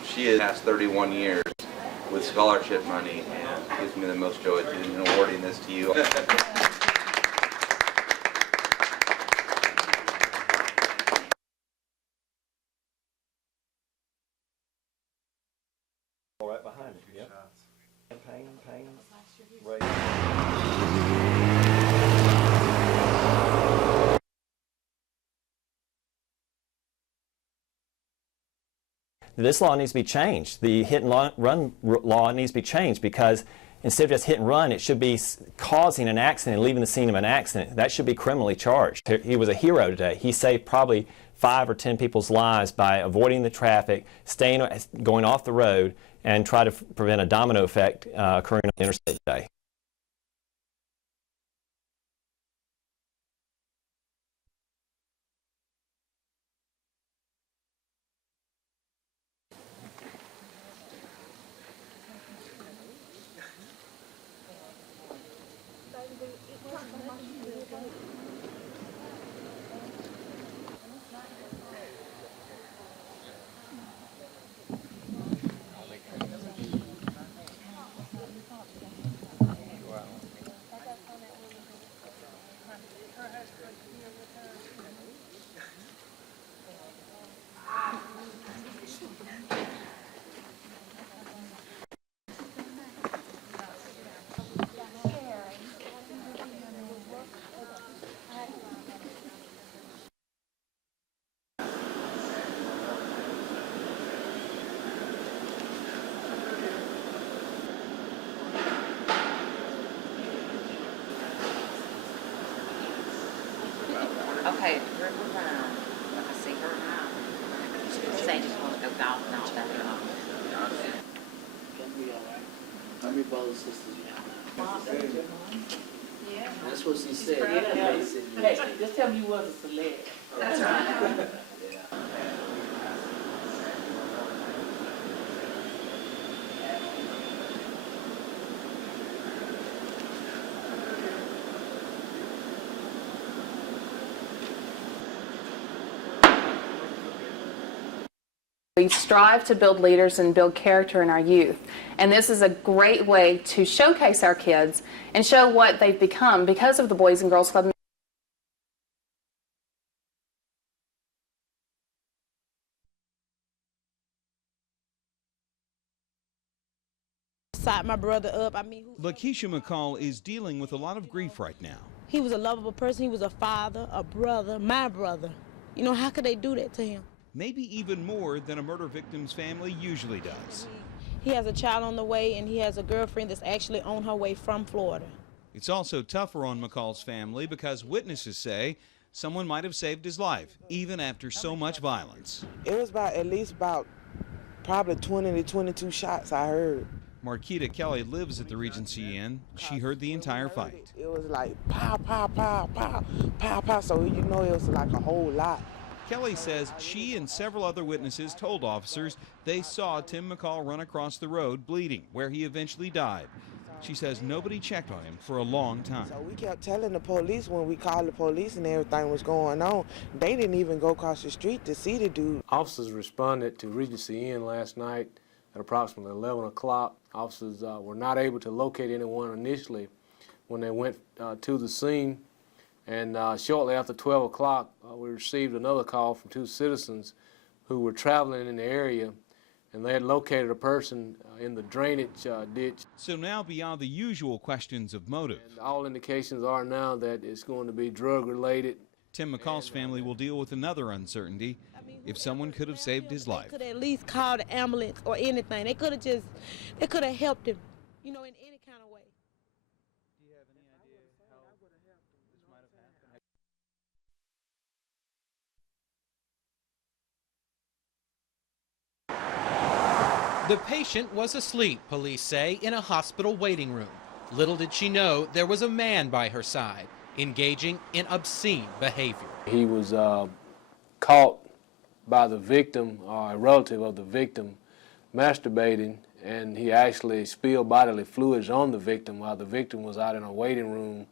She has past 31 years with scholarship money, and gives me the most joy in awarding this to you. Right behind it, yep. Pain, right. This law needs to be changed. The hit and run law needs to be changed, because instead of just hit and run, it should be causing an accident and leaving the scene of an accident. That should be criminally charged. He was a hero today. He saved probably 5 or 10 people's lives by avoiding the traffic, going off the road, and try to prevent a domino effect occurring on the interstate today. Okay, we're fine. I see her now. They just want to go golf and all that. Gonna be all right. How many brothers and sisters you have now? Yeah. That's what she said. Hey, just tell me you wasn't a celeb. That's right. We strive to build leaders and build character in our youth, and this is a great way to showcase our kids and show what they've become because of the Boys and Girls Club. My brother up. Lakeisha McCall is dealing with a lot of grief right now. He was a lovable person. He was a father, a brother, my brother. You know, how could they do that to him? Maybe even more than a murder victim's family usually does. He has a child on the way, and he has a girlfriend that's actually on her way from Florida. It's also tougher on McCall's family because witnesses say someone might have saved his life, even after so much violence. It was at least probably 20 to 22 shots I heard. Marquita Kelly lives at the Regency Inn. She heard the entire fight. It was like pow, pow, pow, pow, pow, pow, so you know it was like a whole lot. Kelly says she and several other witnesses told officers they saw Tim McCall run across the road bleeding, where he eventually died. She says nobody checked on him for a long time. So we kept telling the police when we called the police and everything was going on. They didn't even go across the street to see the dude. Officers responded to Regency Inn last night at approximately 11 o'clock. Officers were not able to locate anyone initially when they went to the scene. And shortly after 12 o'clock, we received another call from 2 citizens who were traveling in the area, and they had located a person in the drainage ditch. So now beyond the usual questions of motive. And all indications are now that it's going to be drug-related. Tim McCall's family will deal with another uncertainty. if someone could have saved his life. They could at least call the ambulance or anything. They could have helped him, you know, in any kind of way. Do you have any idea how this might have happened? The patient was asleep, police say, in a hospital waiting room. Little did she know there was a man by her side, engaging in obscene behavior. He was caught by the victim or a relative of the victim masturbating, and he actually spilled bodily fluids on the victim while the victim was out in a waiting room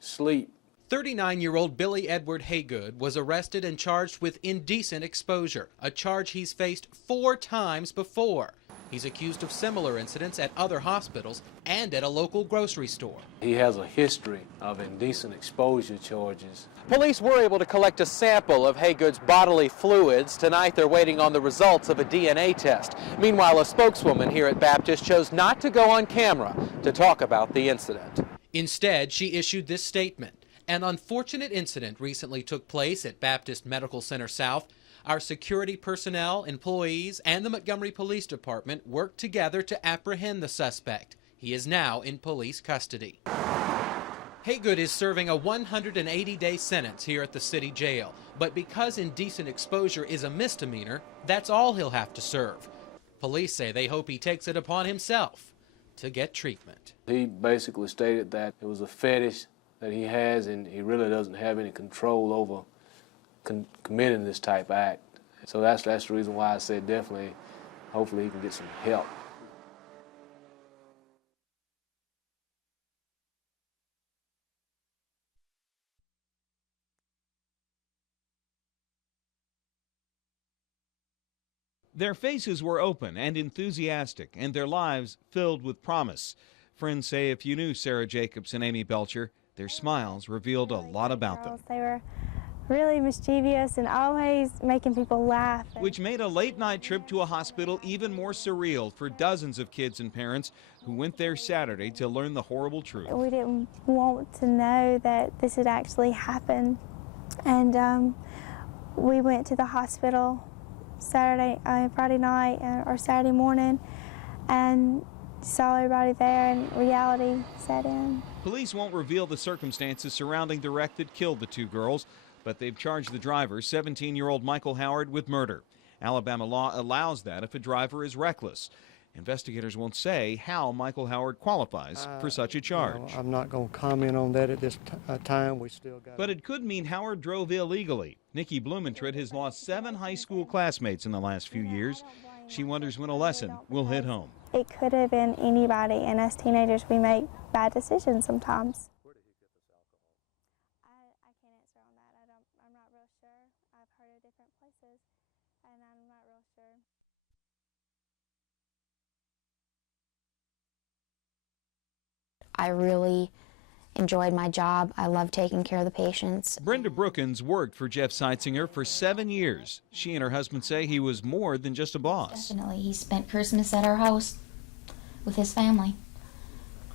asleep. 39-year-old Billy Edward Haygood was arrested and charged with indecent exposure, a charge he's faced 4 times before. He's accused of similar incidents at other hospitals and at a local grocery store. He has a history of indecent exposure charges. Police were able to collect a sample of Haygood's bodily fluids. Tonight they're waiting on the results of a DNA test. Meanwhile, a spokeswoman here at Baptist chose not to go on camera to talk about the incident. Instead, she issued this statement. An unfortunate incident recently took place at Baptist Medical Center South. Our security personnel, employees, and the Montgomery Police Department worked together to apprehend the suspect. He is now in police custody. Haygood is serving a 180-day sentence here at the city jail, but because indecent exposure is a misdemeanor, that's all he'll have to serve. Police say they hope he takes it upon himself to get treatment. He basically stated that it was a fetish that he has, and he really doesn't have any control over committing this type of act. So that's the reason why I said definitely, hopefully he can get some help. Their faces were open and enthusiastic, and their lives filled with promise. Friends say if you knew Sarah Jacobs and Amy Belcher, their smiles revealed a lot about them. They were really mischievous and always making people laugh. Which made a late-night trip to a hospital even more surreal for dozens of kids and parents who went there Saturday to learn the horrible truth. We didn't want to know that this had actually happened, and we went to the hospital Friday night or Saturday morning, and saw everybody there, and reality set in. Police won't reveal the circumstances surrounding the wreck that killed the 2 girls, but they've charged the driver, 17-year-old Michael Howard, with murder. Alabama law allows that if a driver is reckless. Investigators won't say how Michael Howard qualifies for such a charge. No, I'm not going to comment on that at this time. We still got. But it could mean Howard drove illegally. Nikki Blumentritt has lost 7 high school classmates in the last few years. She wonders when a lesson will hit home. It could have been anybody, and as teenagers we make bad decisions sometimes. Where did he get this alcohol? I can't answer on that. I'm not real sure. I've heard of different places, and I'm not real sure. I really enjoyed my job. I love taking care of the patients. Brenda Brookins worked for Jeff Seitzinger for 7 years. She and her husband say he was more than just a boss. Definitely. He spent Christmas at our house with his family.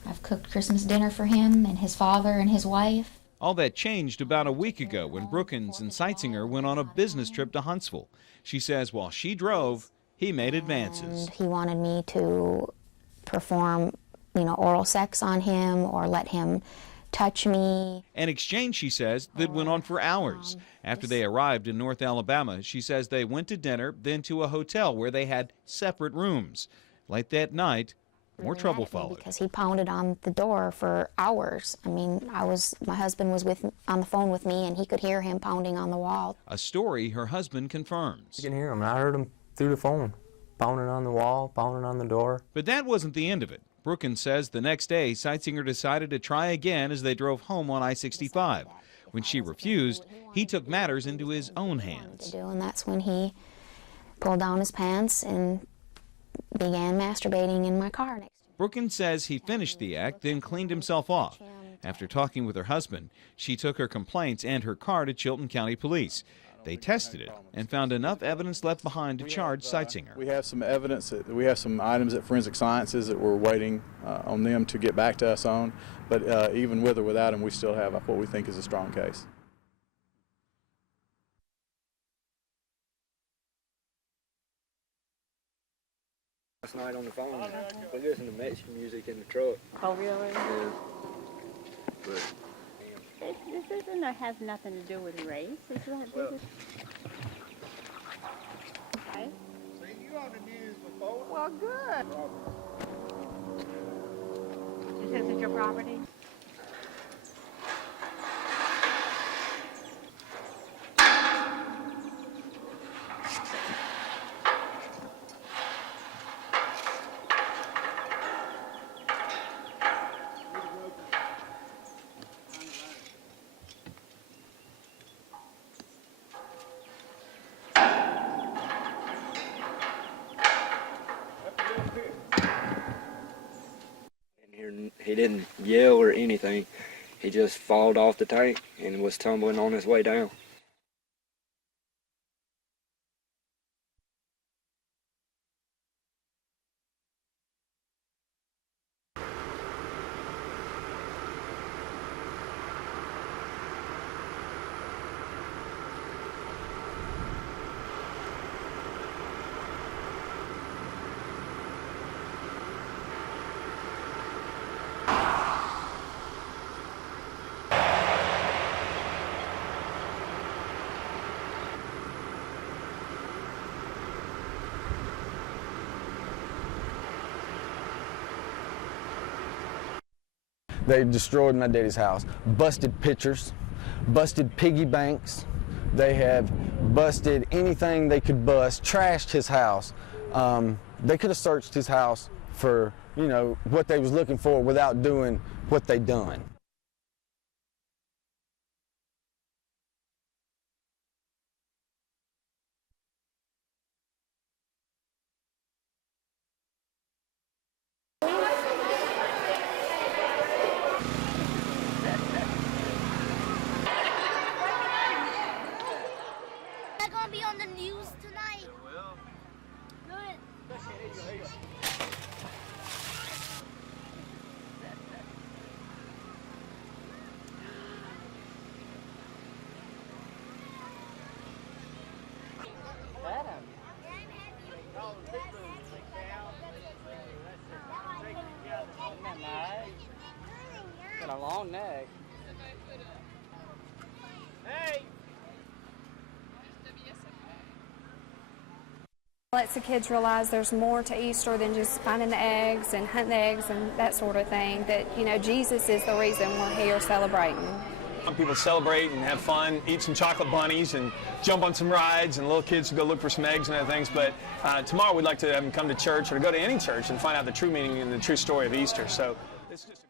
I've cooked Christmas dinner for him and his father and his wife. All that changed about a week ago when Brookins and Seitzinger went on a business trip to Huntsville. She says while she drove, he made advances. And he wanted me to perform, oral sex on him or let him touch me. An exchange, she says, that went on for hours. After they arrived in North Alabama, she says they went to dinner, then to a hotel where they had separate rooms. Late that night, more trouble followed. Because he pounded on the door for hours. I mean, my husband was on the phone with me, and he could hear him pounding on the wall. A story her husband confirms. You can hear him. I heard him through the phone, pounding on the wall, pounding on the door. But that wasn't the end of it. Brookins says the next day, Seitzinger decided to try again as they drove home on I-65. When she refused, he took matters into his own hands. And that's when he pulled down his pants and began masturbating in my car. Brookins says he finished the act, then cleaned himself off. After talking with her husband, she took her complaints and her car to Chilton County Police. They tested it and found enough evidence left behind to charge Seitzinger. We have some evidence, we have some items at Forensic Sciences that we're waiting on them to get back to us on, but even with or without them, we still have what we think is a strong case. Last night on the phone, we listened to Mexican music in the truck. Oh, really? Yeah. But This doesn't have nothing to do with race. This is, okay. see, you on the news before. Well, good. This isn't your property? He didn't yell or anything. He just falled off the tank and was tumbling on his way down. They destroyed my daddy's house, busted pictures, busted piggy banks. They have busted anything they could bust, trashed his house. They could have searched his house for, you know, what they was looking for without doing what they done. They're gonna be on the news tonight. Good. Got a long neck. Hey! Lets the kids realize there's more to Easter than just finding the eggs and hunting the eggs and that sort of thing. That, you know, Jesus is the reason we're here celebrating. People celebrate and have fun, eat some chocolate bunnies and jump on some rides, and little kids go look for some eggs and other things. But tomorrow we'd like to have them come to church or to go to any church and find out the true meaning and the true story of Easter. So it's just a great...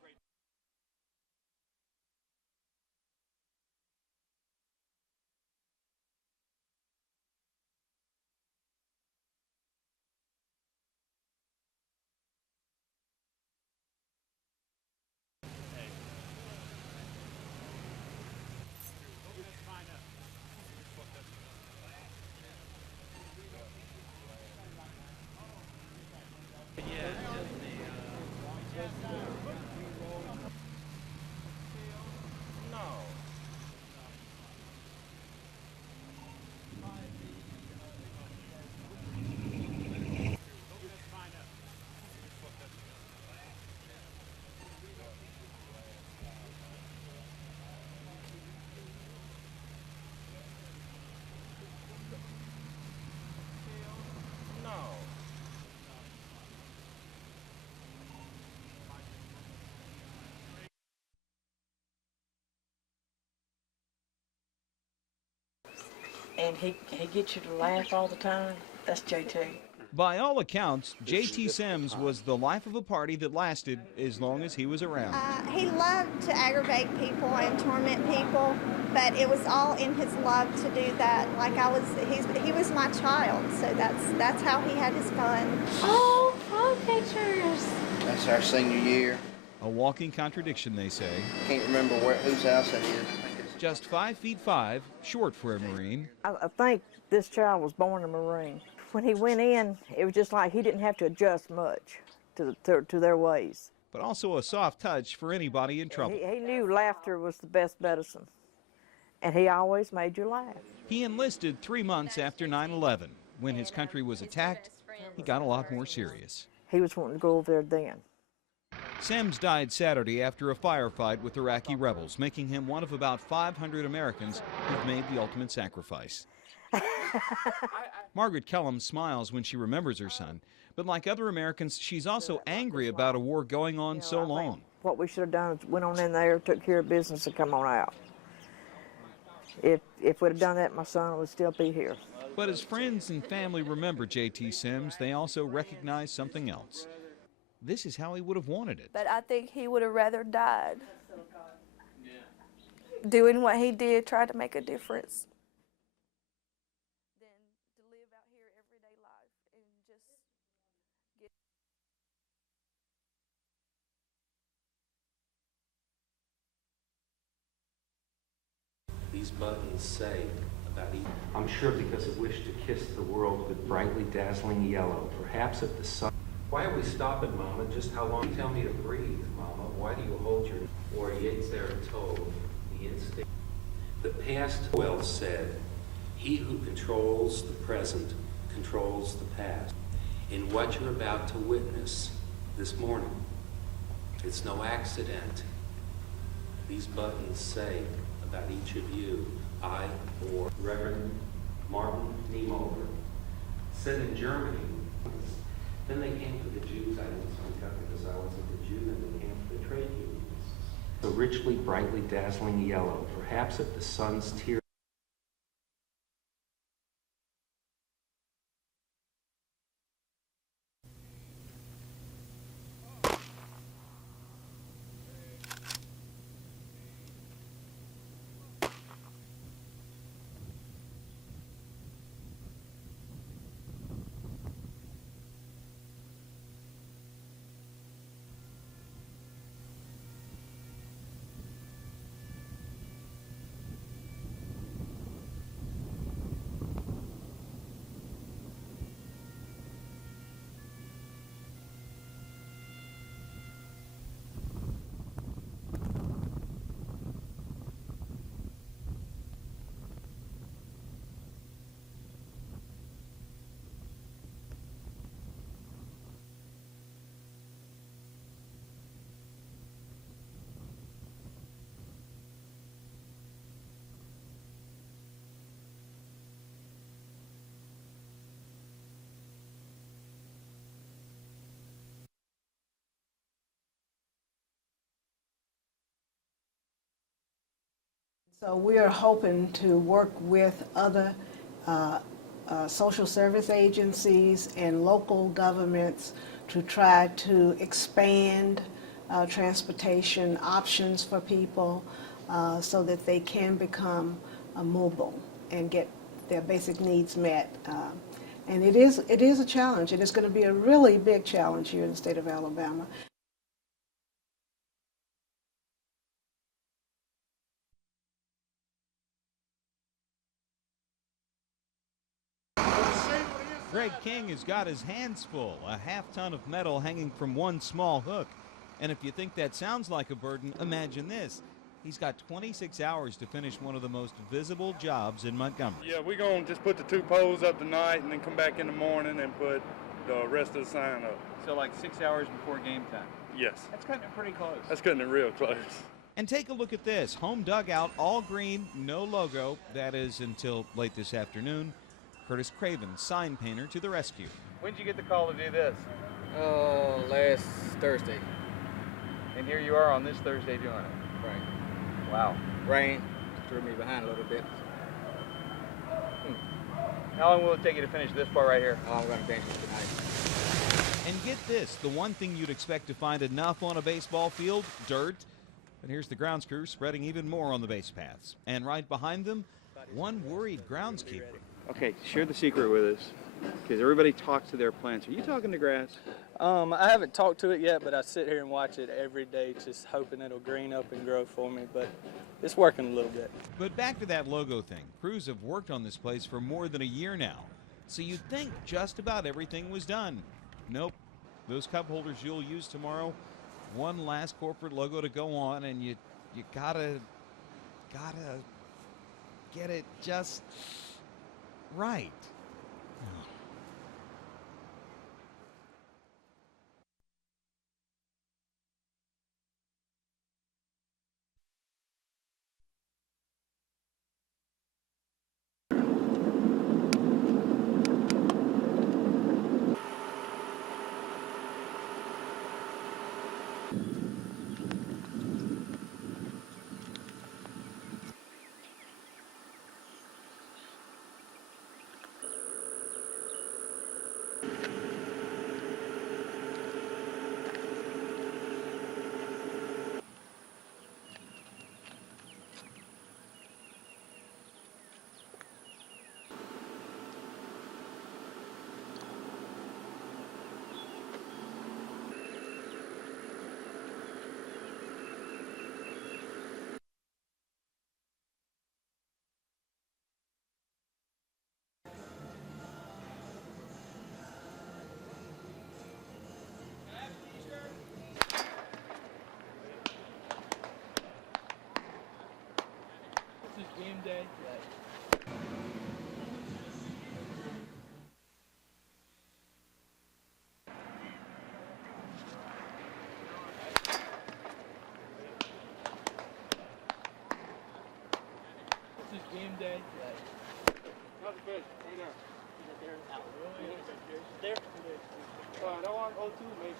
And he gets you to laugh all the time. That's JT. By all accounts, J.T. Sims was the life of a party that lasted as long as he was around. He loved to aggravate people and torment people, but it was all in his love to do that. Like he was my child, so that's how he had his fun. Oh, fun pictures. That's our senior year. A walking contradiction, they say. Can't remember whose house that is. Just 5'5", short for a Marine. I think this child was born a Marine. When he went in, it was just like he didn't have to adjust much to their ways. But also a soft touch for anybody in trouble. He knew laughter was the best medicine, and he always made you laugh. He enlisted 3 months after 9/11, when his country was attacked he got a lot more serious. He was wanting to go over there then. Sims died Saturday after a firefight with Iraqi rebels, making him one of about 500 Americans who've made the ultimate sacrifice. Margaret Kellum smiles when she remembers her son, but like other Americans, she's also angry about a war going on so long. What we should have done is went on in there, took care of business, and come on out. If we'd have done that, my son would still be here. But as friends and family remember J.T. Sims, they also recognize something else. This is how he would have wanted it. But I think he would have rather died doing what he did, try to make a difference. These buttons say about each. I'm sure because it wished to kiss the world with brightly dazzling yellow. Perhaps if the sun. Why are we stopping, Mama? Just how long? You tell me to breathe, Mama. Why do you hold your. Or Yates there told the instinct. The past well said, he who controls the present controls the past. In what you're about to witness this morning, it's no accident. These buttons say about each of you, I or Reverend Martin Niemöller said in Germany, then they came to the Jews. I didn't speak up because I wasn't a Jew, and they came to the trade unions. The richly, brightly dazzling yellow, perhaps if the sun's tears. So we are hoping to work with other social service agencies and local governments to try to expand transportation options for people so that they can become mobile and get their basic needs met. And it is a challenge, and it's going to be a really big challenge here in the state of Alabama. Greg King has got his hands full, a half-ton of metal hanging from one small hook. And if you think that sounds like a burden, imagine this. He's got 26 hours to finish one of the most visible jobs in Montgomery. Yeah, we're going to just put the 2 poles up tonight and then come back in the morning and put the rest of the sign up. So like 6 hours before game time? Yes. That's cutting it pretty close. That's cutting it real close. And take a look at this. Home dugout, all green, no logo. That is until late this afternoon. Curtis Craven, sign painter, to the rescue. When did you get the call to do this? Last Thursday. And here you are on this Thursday doing it. Right. Wow. Rain threw me behind a little bit. How long will it take you to finish this part right here? I'm going to finish it tonight. And get this, the one thing you'd expect to find enough on a baseball field, dirt. But here's the grounds crew spreading even more on the base paths. And right behind them, one worried groundskeeper. Okay, share the secret with us, because everybody talks to their plants. Are you talking to grass? I haven't talked to it yet, but I sit here and watch it every day, just hoping it'll green up and grow for me, but it's working a little bit. But back to that logo thing. Crews have worked on this place for more than a year now, so you'd think just about everything was done. Nope. Those cup holders you'll use tomorrow, one last corporate logo to go on, and you gotta get it just right. day. This is game day. Not the fish, right there. Is it there? Out. There? That one, 02 maybe.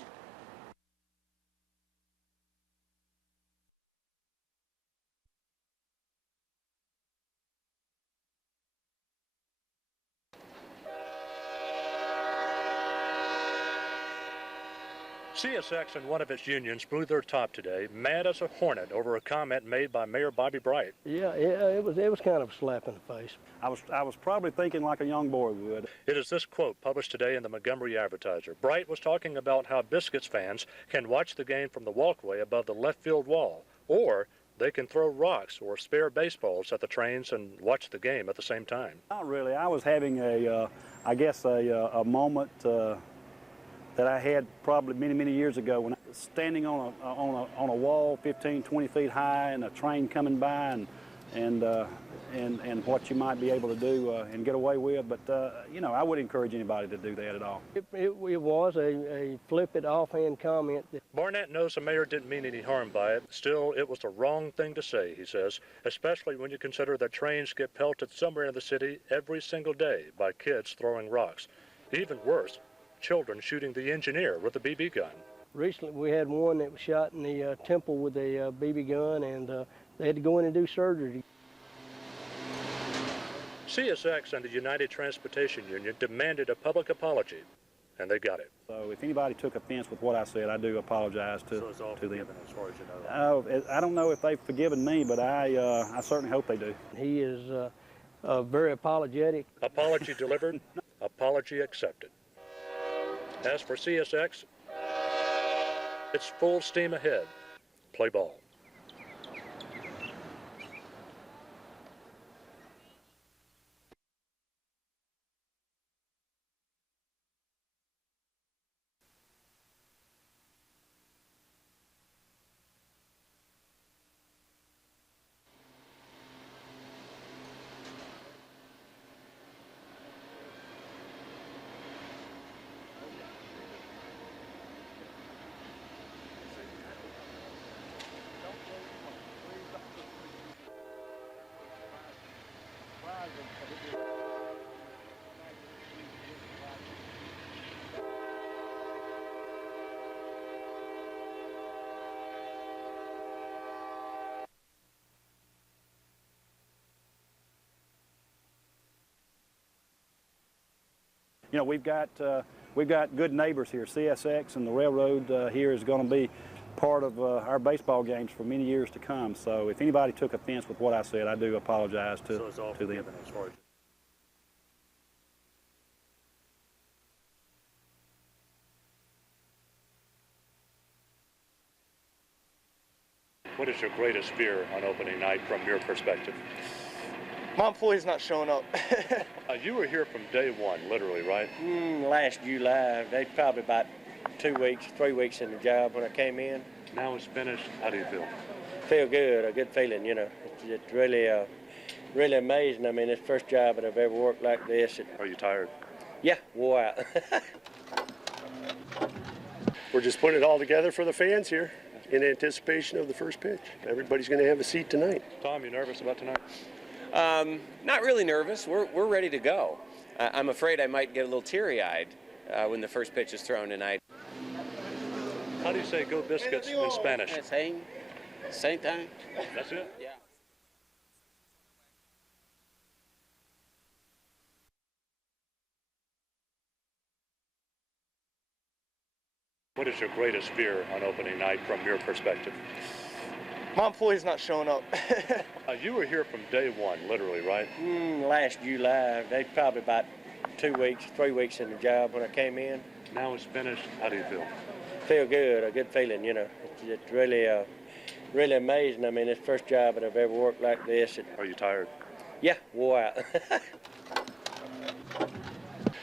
CSX and one of its unions blew their top today, mad as a hornet over a comment made by Mayor Bobby Bright. Yeah, it was kind of a slap in the face. I was probably thinking like a young boy would. It is this quote published today in the Montgomery Advertiser. Bright was talking about how Biscuits fans can watch the game from the walkway above the left field wall, or they can throw rocks or spare baseballs at the trains and watch the game at the same time. Not really. I was having I guess a moment that I had probably many years ago when I was standing on a wall 15, 20 feet high and a train coming by and what you might be able to do and get away with. But, you know, I would encourage anybody to do that at all. It was a flippant offhand comment. Barnett knows the mayor didn't mean any harm by it. Still, it was the wrong thing to say, he says, especially when you consider that trains get pelted somewhere in the city every single day by kids throwing rocks. Even worse, children shooting the engineer with a BB gun. Recently we had one that was shot in the temple with a BB gun, and they had to go in and do surgery. CSX and the United Transportation Union demanded a public apology, and they got it. So if anybody took offense with what I said, I do apologize to So it's all them. forgiven as far as you know. I don't know if they've forgiven me, but I certainly hope they do. He is very apologetic. Apology delivered, apology accepted. As for CSX, it's full steam ahead. Play ball. You know, we've got good neighbors here. CSX and the railroad here is going to be part of our baseball games for many years to come. So if anybody took offense with what I said, I do apologize to So it's all them. forgiven as far as What is your greatest fear on opening night from your perspective? My employee's not showing up. You were here from day one, literally, right? Last July, they probably about 2 weeks, 3 weeks in the job when I came in. Now it's finished. How do you feel? Feel good, a good feeling, you know. It's really, really amazing. I mean, it's the first job that I've ever worked like this. Are you tired? Yeah, wore out. We're just putting it all together for the fans here in anticipation of the first pitch. Everybody's going to have a seat tonight. Tom, you nervous about tonight? Not really nervous. We're ready to go. I'm afraid I might get a little teary-eyed when the first pitch is thrown tonight. How do you say "Go Biscuits" in Spanish? Same thing. That's it? Yeah. What is your greatest fear on opening night from your perspective? My employee's not showing up. You were here from day one, literally, right? Last July, they probably about 2 weeks, 3 weeks in the job when I came in. Now it's finished. How do you feel? Feel good, a good feeling, you know. It's really, really amazing. I mean, it's the first job that I've ever worked like this. Are you tired? Yeah, wore out.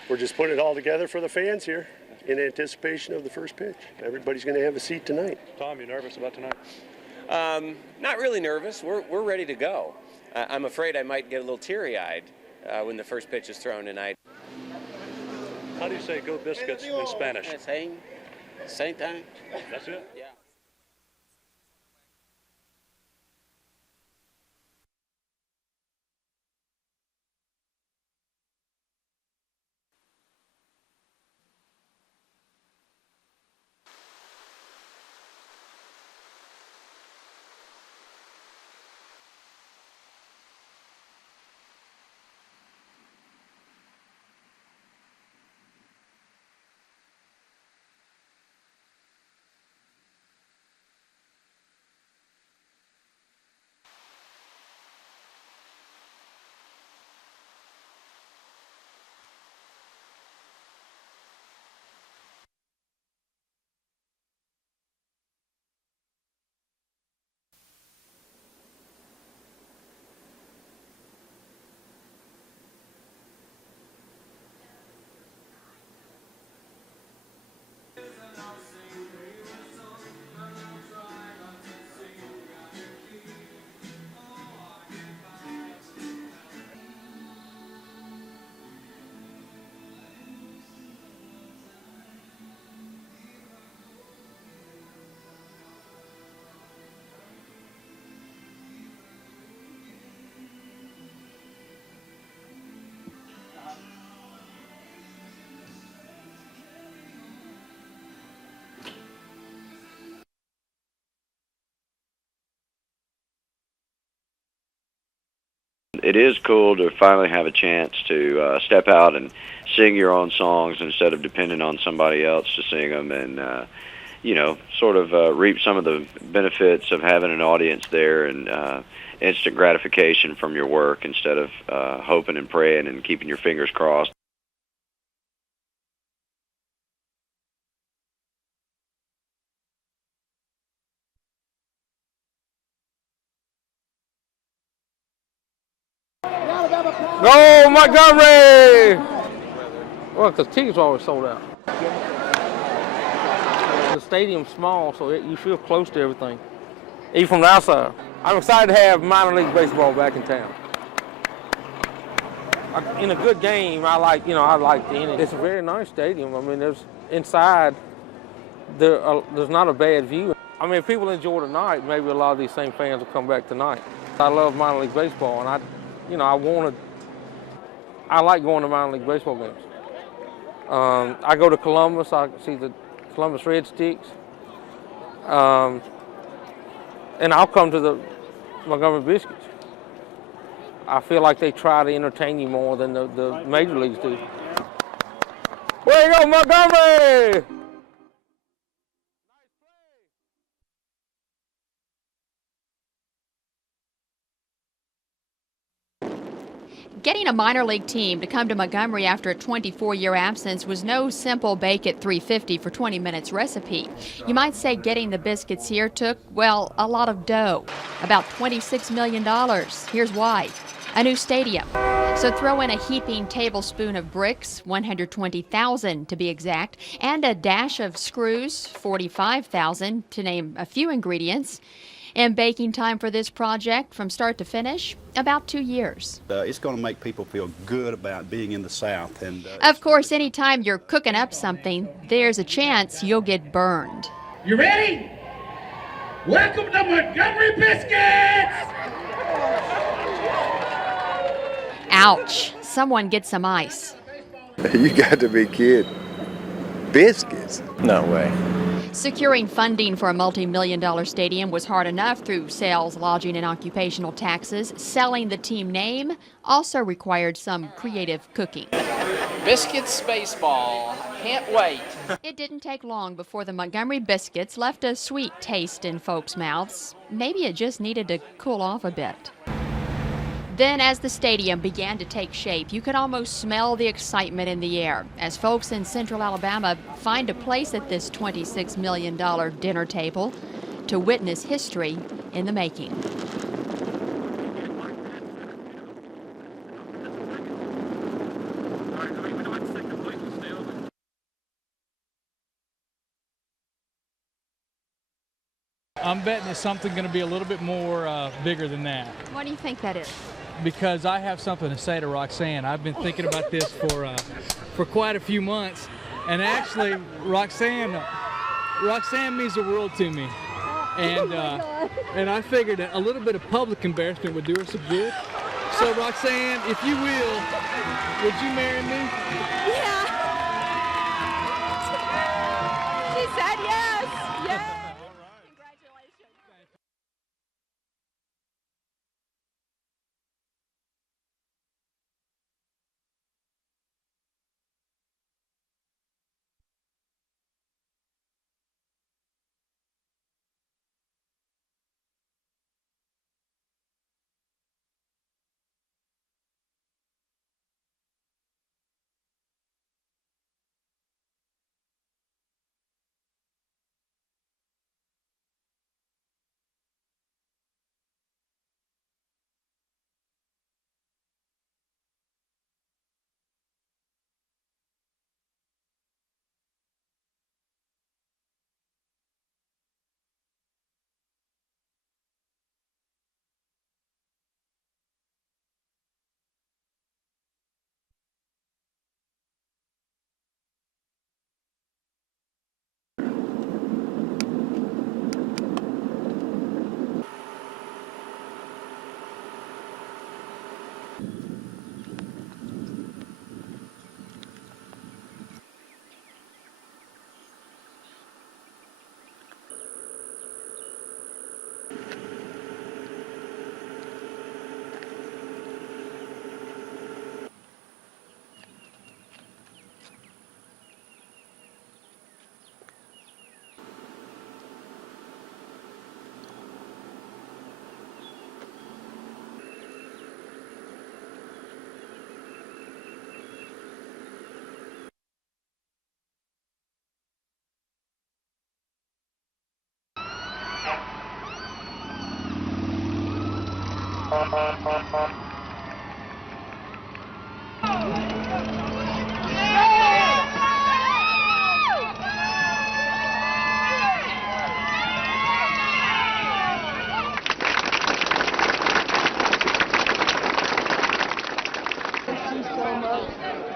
We're just putting it all together for the fans here in anticipation of the first pitch. Everybody's going to have a seat tonight. Tom, you nervous about tonight? Not really nervous. We're ready to go. I'm afraid I might get a little teary-eyed when the first pitch is thrown tonight. How do you say "Go Biscuits" in Spanish? Same thing. That's it? Yeah. It is cool to finally have a chance to step out and sing your own songs instead of depending on somebody else to sing them, and sort of reap some of the benefits of having an audience there and instant gratification from your work instead of hoping and praying and keeping your fingers crossed. Go Montgomery! Well, because tickets are always sold out. The stadium's small, so you feel close to everything, even from the outside. I'm excited to have minor league baseball back in town. In a good game, I like the inning. It's a very nice stadium. I mean, there's inside, there's not a bad view. I mean, if people enjoy tonight, maybe a lot of these same fans will come back tonight. I love minor league baseball, and I like going to minor league baseball games. I go to Columbus. I see the Columbus Red Sticks. And I'll come to the Montgomery Biscuits. I feel like they try to entertain you more than the major leagues do. Way to go, Montgomery! Getting a minor league team to come to Montgomery after a 24-year absence was no simple bake at 350 for 20 minutes recipe. You might say getting the Biscuits here took, well, a lot of dough, about $26 million. Here's why. A new stadium. So throw in a heaping tablespoon of bricks, 120,000 to be exact, and a dash of screws, 45,000 to name a few ingredients. And baking time for this project from start to finish, about 2 years. It's going to make people feel good about being in the South. And of course, anytime you're cooking up something, there's a chance you'll get burned. You ready? Welcome to Montgomery Biscuits! Ouch. Someone get some ice. You got to be kidding. Biscuits? No way. Securing funding for a multi-million-dollar stadium was hard enough through sales, lodging, and occupational taxes. Selling the team name also required some creative cooking. Biscuits baseball. Can't wait. It didn't take long before the Montgomery Biscuits left a sweet taste in folks' mouths. Maybe it just needed to cool off a bit. Then, as the stadium began to take shape, you could almost smell the excitement in the air as folks in Central Alabama find a place at this $26 million dinner table to witness history in the making. I'm betting it's something going to be a little bit more bigger than that. What do you think that is? Because I have something to say to Roxanne. I've been thinking about this for quite a few months, and actually, Roxanne means the world to me, and I figured that a little bit of public embarrassment would do her some good. So, Roxanne, if you will, would you marry me? Yeah. She said yes. Yes.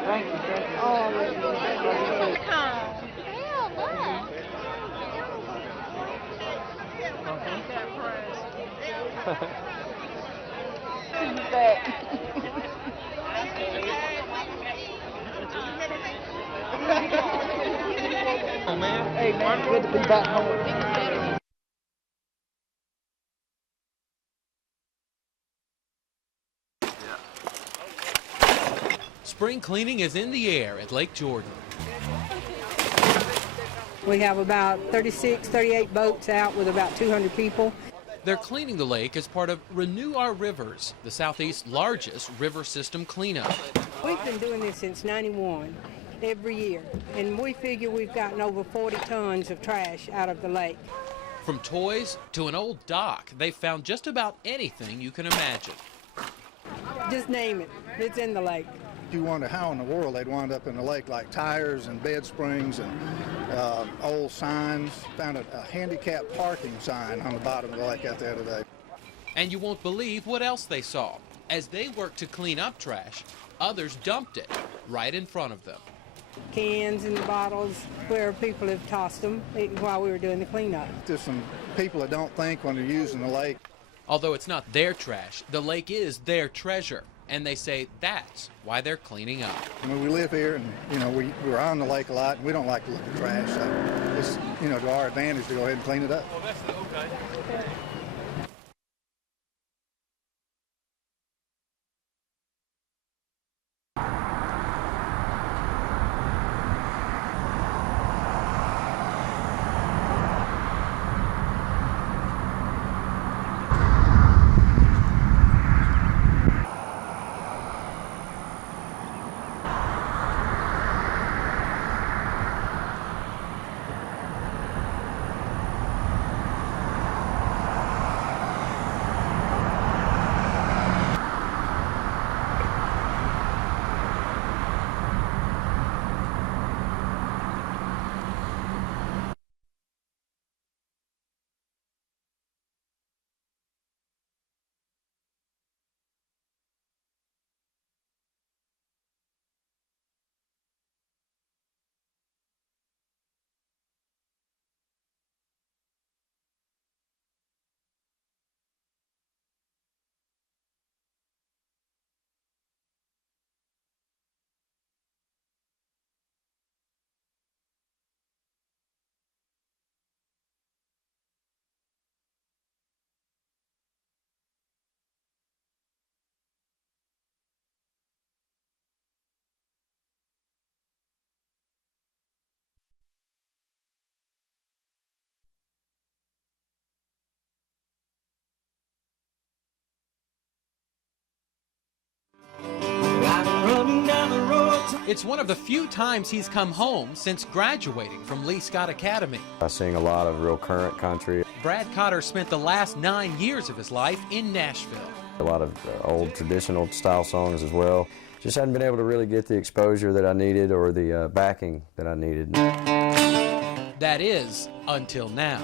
Thank you. Oh man. Hey man, good to be back home. Spring cleaning is in the air at Lake Jordan. We have about 36, 38 boats out with about 200 people. They're cleaning the lake as part of Renew Our Rivers, the Southeast's largest river system cleanup. We've been doing this since '91, every year, and we figure we've gotten over 40 tons of trash out of the lake. From toys to an old dock, they've found just about anything you can imagine. Just name it, it's in the lake. You wonder how in the world they'd wind up in the lake, like tires and bed springs and old signs. Found a handicap parking sign on the bottom of the lake out there today. And you won't believe what else they saw. As they worked to clean up trash, others dumped it right in front of them. Cans and bottles where people have tossed them while we were doing the cleanup. There's some people that don't think when they're using the lake. Although it's not their trash, the lake is their treasure. And they say that's why they're cleaning up. I mean, we live here, and we're on the lake a lot, and we don't like to look at trash, so it's to our advantage to go ahead and clean it up. Well, that's okay. It's one of the few times he's come home since graduating from Lee Scott Academy. I sing a lot of real current country. Brad Cotter spent the last 9 years of his life in Nashville. A lot of old traditional style songs as well. Just hadn't been able to really get the exposure that I needed or the backing that I needed. That is, until now.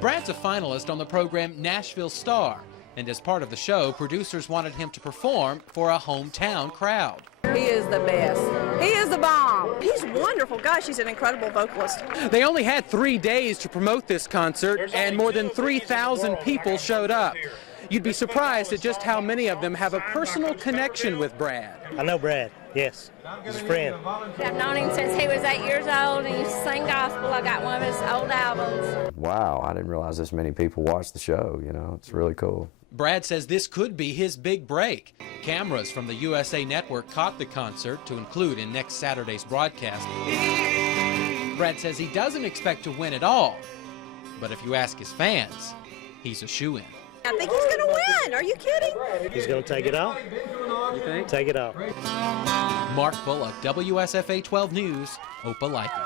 Brad's a finalist on the program Nashville Star, and as part of the show, producers wanted him to perform for a hometown crowd. He is the best. He is the bomb. He's wonderful. Gosh, he's an incredible vocalist. They only had 3 days to promote this concert, and more than 3,000 people showed up. You'd be surprised at just how many of them have a personal connection with Brad. I know Brad, yes. He's a friend. I've known him since he was 8 years old, and he used to sing gospel. I got one of his old albums. Wow, I didn't realize this many people watch the show, you know, it's really cool. Brad says this could be his big break. Cameras from the USA Network caught the concert to include in next Saturday's broadcast. Brad says he doesn't expect to win at all, but if you ask his fans, he's a shoo-in. I think he's going to win. Are you kidding? He's going to take it out. You think? Take it out. Mark Bullock, WSFA 12 News, Opelika.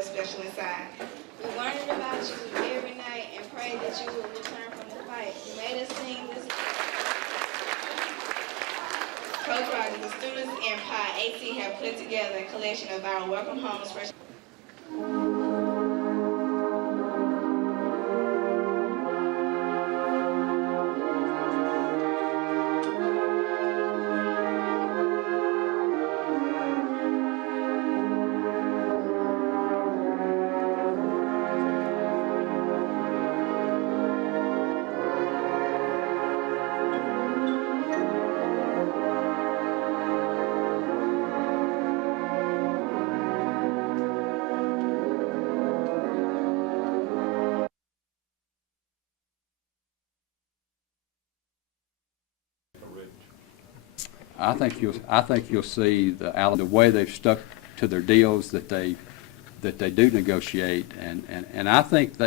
Special inside. We learned about you every night and pray that you will return from the fight. You made us sing this. Coach Rogers, the students and Pi AT have put together a collection of our Welcome Home special. I think you'll see the way they've stuck to their deals that they do negotiate, and I think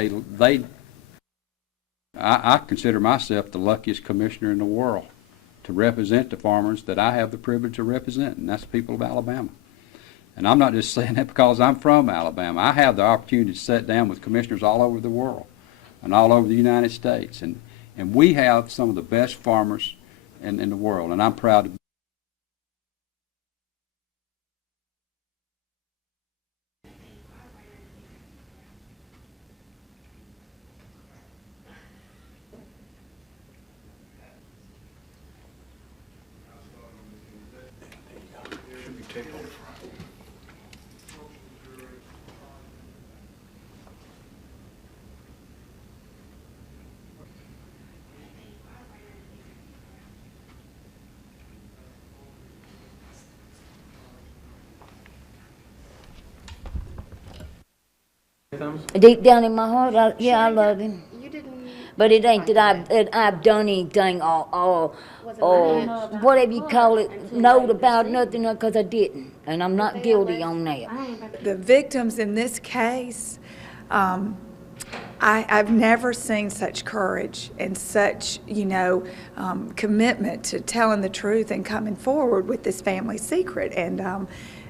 I consider myself the luckiest commissioner in the world to represent the farmers that I have the privilege of representing, and that's the people of Alabama. And I'm not just saying that because I'm from Alabama. I have the opportunity to sit down with commissioners all over the world and all over the United States, and we have some of the best farmers in the world, and I'm proud to be. Deep down in my heart, I love him. But it ain't that I've done anything or whatever you call it, knowed about nothing, because I didn't. And I'm not guilty on that. The victims in this case, I've never seen such courage and such, commitment to telling the truth and coming forward with this family secret. And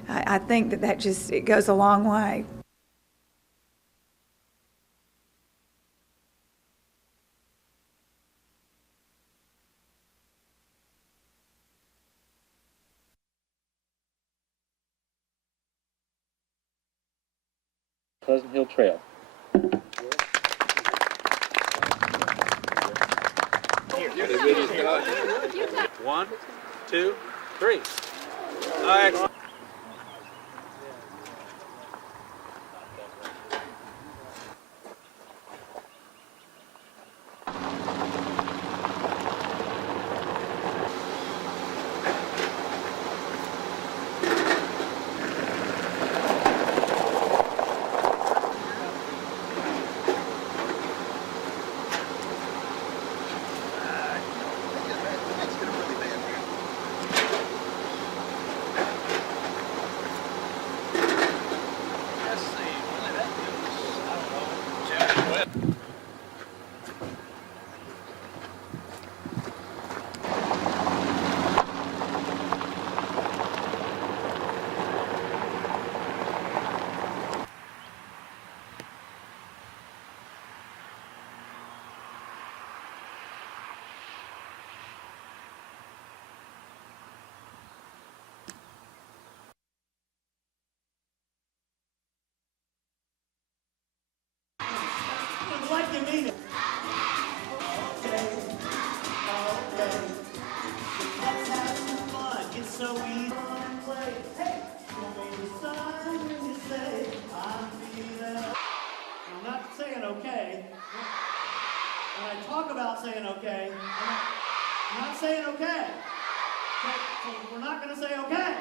I think that just, it goes a long way. Pleasant Hill Trail. One, two, three. Excellent. Saying okay. I'm not saying okay. So we're not going to say okay.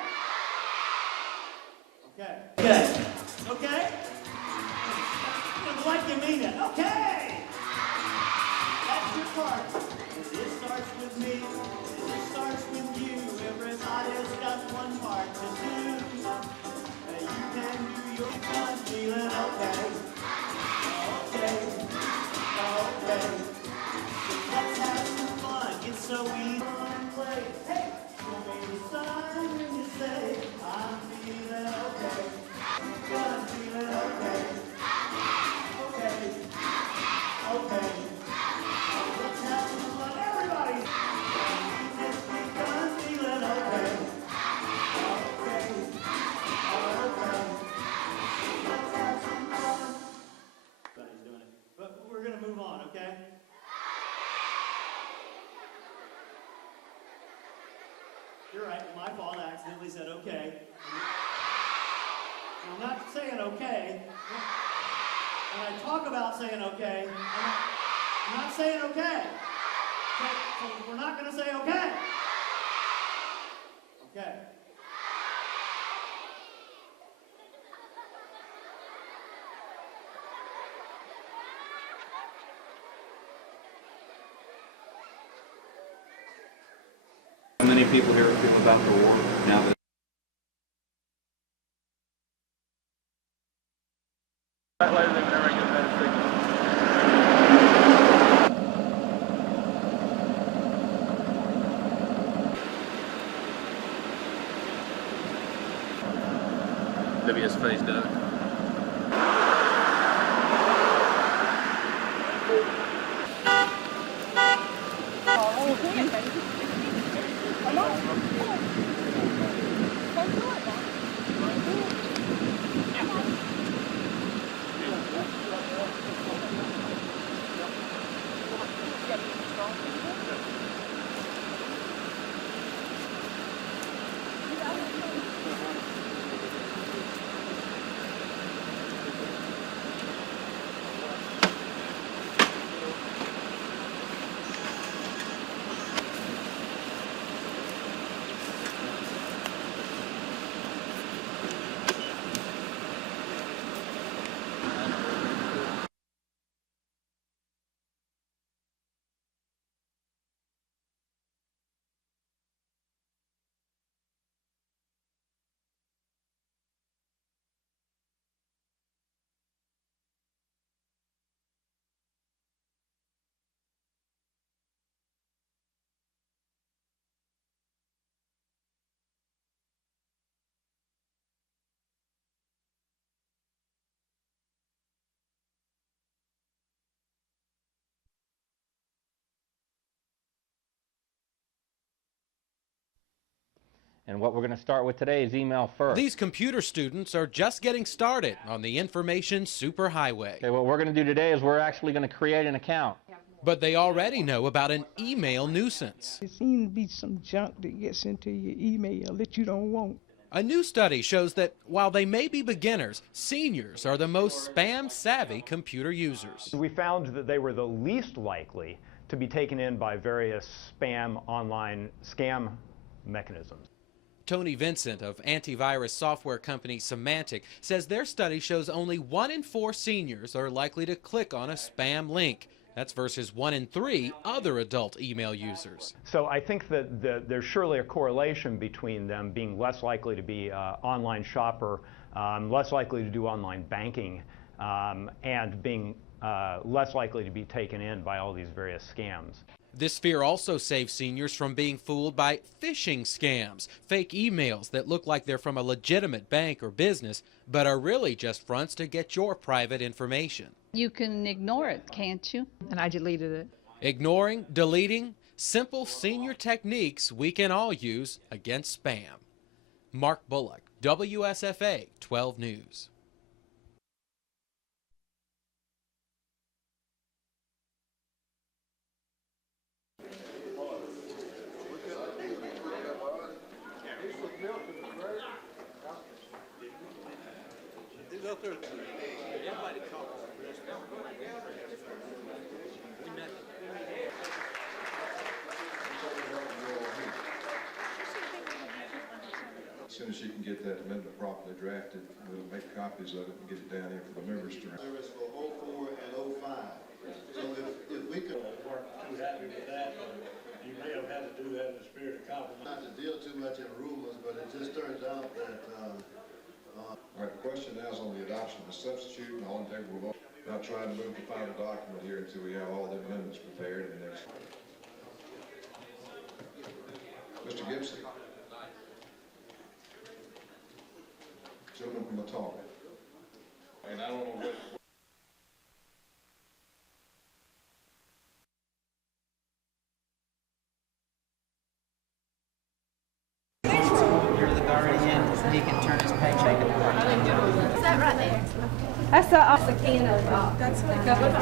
Okay. Okay. Okay? Like you mean it. Okay. That's your part. It starts with me. It starts with you. Everybody's got one part to do. You can do your part feeling okay. Okay. Okay. Let's have some fun. It's so easy to play. Hey, show me the sign when you say I'm feeling okay. I'm feeling okay. Okay. Okay. Let's have some fun. Everybody. I'm feeling okay. Okay. Okay. Let's have some fun. Everybody's doing it. But we're going to move on, okay? You're right, my fault, I accidentally said okay. I'm not saying okay. When I talk about saying okay, I'm not saying okay. So we're not going to say okay. Okay. Many people here feel about the war now that WSFA's done it. And what we're going to start with today is email first. These computer students are just getting started on the information superhighway. Okay, what we're going to do today is we're actually going to create an account. But they already know about an email nuisance. It seems to be some junk that gets into your email that you don't want. A new study shows that while they may be beginners, seniors are the most spam-savvy computer users. We found that they were the least likely to be taken in by various spam online scam mechanisms. Tony Vincent of antivirus software company Symantec says their study shows only 1 in 4 seniors are likely to click on a spam link. That's versus 1 in 3 other adult email users. So I think that there's surely a correlation between them being less likely to be an online shopper, less likely to do online banking, and being less likely to be taken in by all these various scams. This fear also saves seniors from being fooled by phishing scams, fake emails that look like they're from a legitimate bank or business, but are really just fronts to get your private information. You can ignore it, can't you? And I deleted it. Ignoring, deleting, simple senior techniques we can all use against spam. Mark Bullock, WSFA 12 News. As soon as she can get that amendment properly drafted, we'll make copies of it and get it down here for the members to. Service for 04 and 05. So if we could weren't too happy with that, you may have had to do that in the spirit of compromise. Not to deal too much in rumors, but it just turns out that. All right, the question now is on the adoption of the substitute and all in favor of vote. Not trying to move the final document here until we have all the amendments prepared and there's. Mr. Gibson. Gentleman from the top. And I don't know what. You're the guardian, so he can turn his paycheck into work. Is that right there? That's a can of, that's a cup of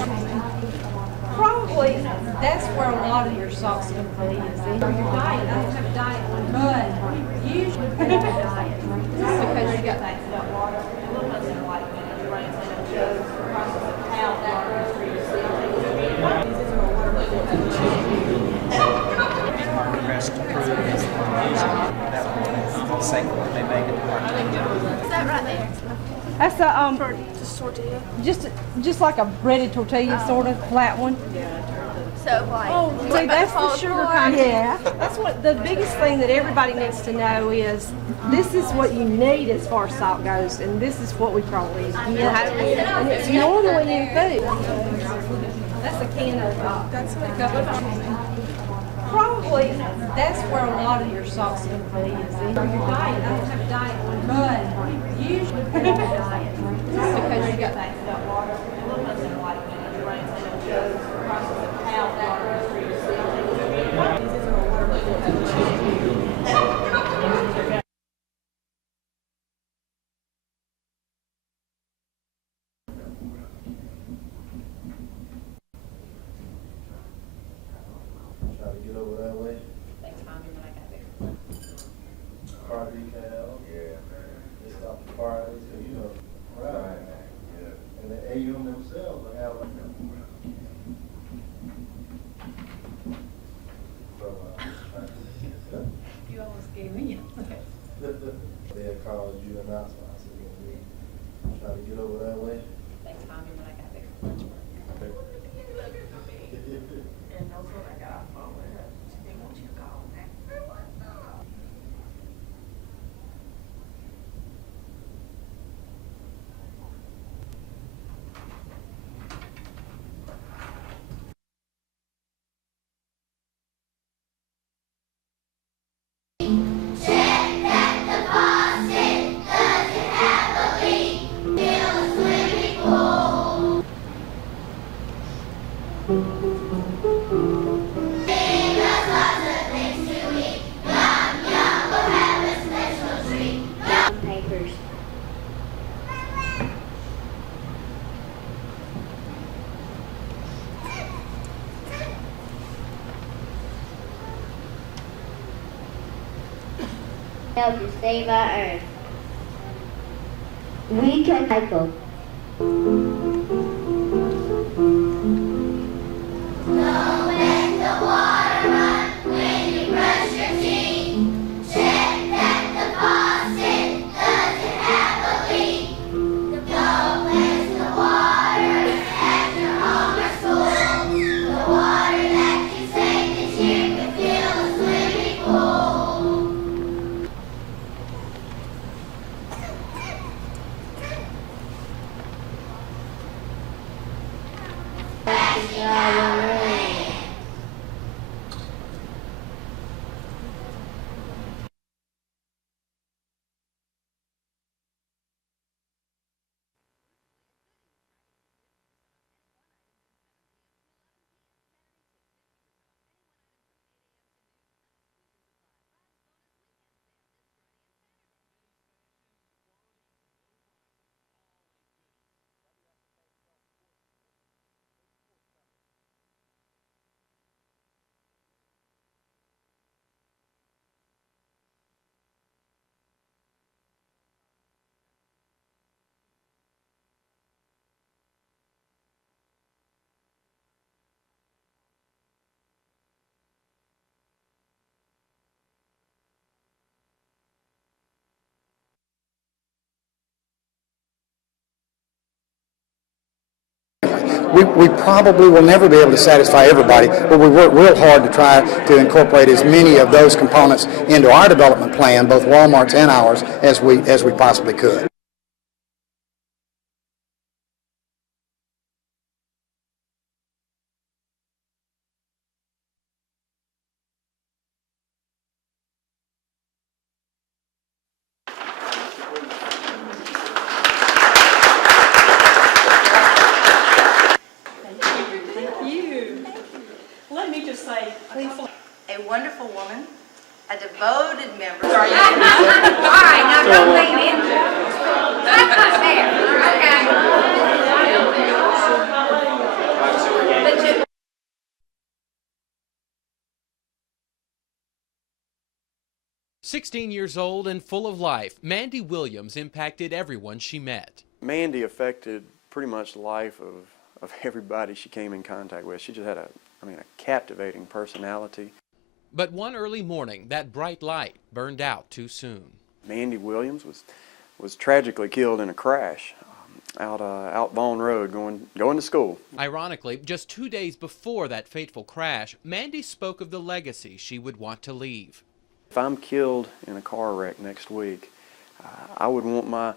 probably, that's where a lot of your socks come from. Your diet, I have a diet one, but usually you have a diet. Because you got that water. Rest to prove is that will compensate what they make it work. Is that right there? That's a just tortilla. Just like a breaded tortilla, sort of flat one. So soap like? Oh, You see, want that's to fall the sugar apart? content. Yeah, that's what the biggest thing that everybody needs to know is this is what you need as far as salt goes, and this is what we probably use. And it's normally in food. That's a can of. That's a cup of. Probably that's where a lot of your salt's going to be. Is in your diet. I don't have a diet one, but usually for your diet, just because you got that water. Try to get over that way. Thanks, Mommy, when I got there. Car decal. Yeah, man. They stop the party, so you know. Right. Yeah. And the AUM themselves will have like You almost gave me. they'll call you and not so I said, we try to get over that way. Thanks, Mommy, when I got there. And that's what I got off phone with her. She didn't want you to call me. Papers. Help to save our earth. We can cycle. We probably will never be able to satisfy everybody, but we work real hard to try to incorporate as many of those components into our development plan, both Walmart's and ours, as we possibly could. Let me just say, please. A wonderful woman, a devoted member. All right, now don't lean into it. There, okay. 16 years old and full of life, Mandy Williams impacted everyone she met. Mandy affected pretty much the life of everybody she came in contact with. She just had a captivating personality. But one early morning, that bright light burned out too soon. Mandy Williams was tragically killed in a crash. out Vaughn Road going to school. Ironically, just 2 days before that fateful crash, Mandy spoke of the legacy she would want to leave. If I'm killed in a car wreck next week, I would want my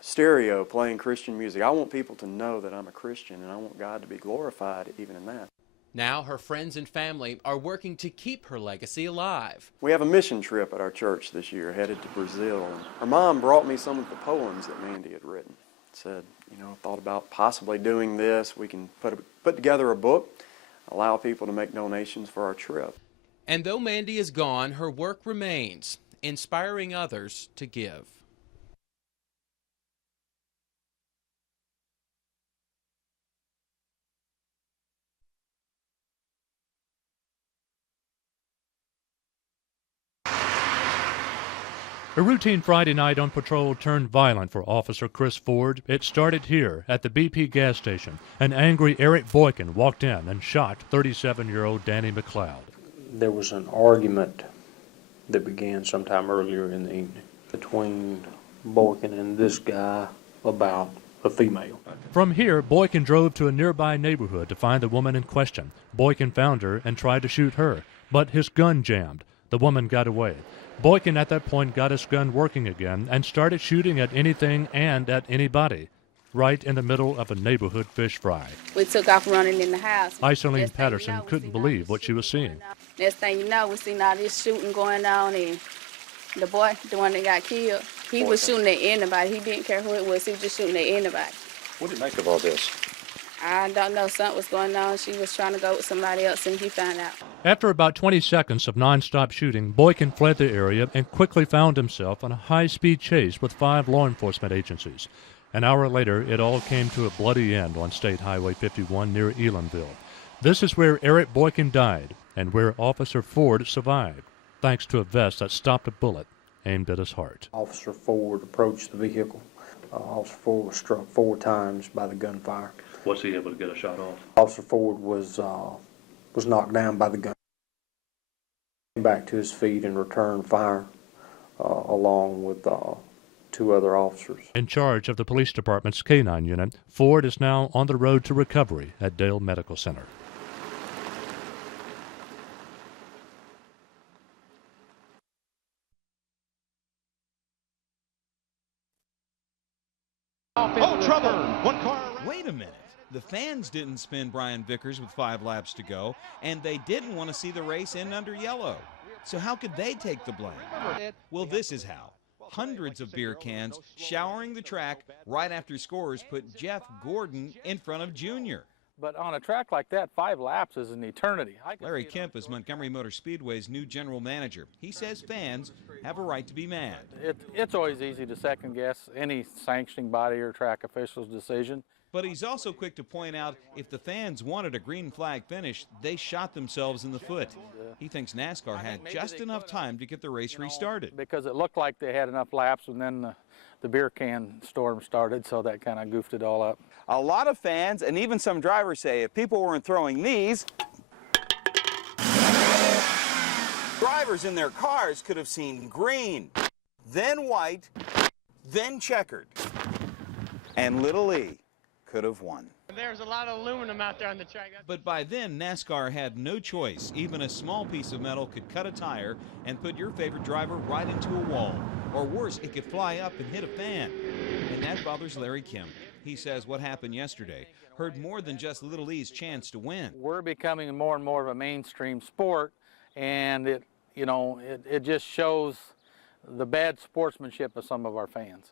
stereo playing Christian music. I want people to know that I'm a Christian, and I want God to be glorified even in that. Now her friends and family are working to keep her legacy alive. We have a mission trip at our church this year, headed to Brazil. Her mom brought me some of the poems that Mandy had written. Said, thought about possibly doing this. We can put together a book, allow people to make donations for our trip. And though Mandy is gone, her work remains, inspiring others to give. A routine Friday night on patrol turned violent for Officer Chris Ford. It started here at the BP gas station. An angry Eric Boykin walked in and shot 37-year-old Danny McLeod. There was an argument that began sometime earlier in the evening between Boykin and this guy about a female. From here, Boykin drove to a nearby neighborhood to find the woman in question. Boykin found her and tried to shoot her, but his gun jammed. The woman got away. Boykin at that point got his gun working again and started shooting at anything and at anybody, right in the middle of a neighborhood fish fry. We took off running in the house. Isoline Patterson couldn't believe what she was seeing. Next thing you know, we seen all this shooting going on, and the boy, the one that got killed, he was shooting at anybody. He didn't care who it was. He was just shooting at anybody. What do you make of all this? I don't know. Something was going on. She was trying to go with somebody else, and he found out. After about 20 seconds of nonstop shooting, Boykin fled the area and quickly found himself on a high-speed chase with 5 law enforcement agencies. An hour later, it all came to a bloody end on State Highway 51 near Elanville. This is where Eric Boykin died and where Officer Ford survived, thanks to a vest that stopped a bullet aimed at his heart. Officer Ford approached the vehicle. Officer Ford was struck 4 times by the gunfire. Was he able to get a shot off? Officer Ford was knocked down by the gun. Came back to his feet and returned fire along with 2 other officers. In charge of the police department's K-9 unit, Ford is now on the road to recovery at Dale Medical Center. Oh, trouble! 1 car. Wait a minute. The fans didn't spin Brian Vickers with 5 laps to go, and they didn't want to see the race end under yellow. So how could they take the blame? Well, this is how. Hundreds of beer cans showering the track right after scorers put Jeff Gordon in front of Junior. But on a track like that, 5 laps is an eternity. Larry Kemp is Montgomery Motor Speedway's new general manager. He says fans have a right to be mad. It's always easy to second guess any sanctioning body or track official's decision. But he's also quick to point out if the fans wanted a green flag finish, they shot themselves in the foot. He thinks NASCAR had just enough time to get the race restarted. Because it looked like they had enough laps, and then the beer can storm started, so that kind of goofed it all up. A lot of fans and even some drivers say if people weren't throwing these, drivers in their cars could have seen green, then white, then checkered. And Little E could have won. There's a lot of aluminum out there on the track. But by then, NASCAR had no choice. Even a small piece of metal could cut a tire and put your favorite driver right into a wall. Or worse, it could fly up and hit a fan. And that bothers Larry Kemp. He says what happened yesterday hurt more than just Little E's chance to win. We're becoming more and more of a mainstream sport, and it just shows the bad sportsmanship of some of our fans.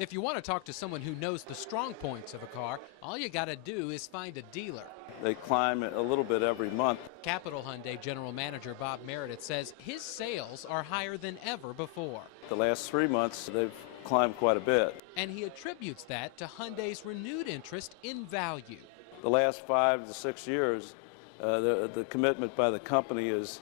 If you want to talk to someone who knows the strong points of a car, all you got to do is find a dealer. They climb a little bit every month. Capital Hyundai General Manager Bob Meredith says his sales are higher than ever before. The last 3 months, they've climbed quite a bit. And he attributes that to Hyundai's renewed interest in value. The last 5 to 6 years, the commitment by the company is,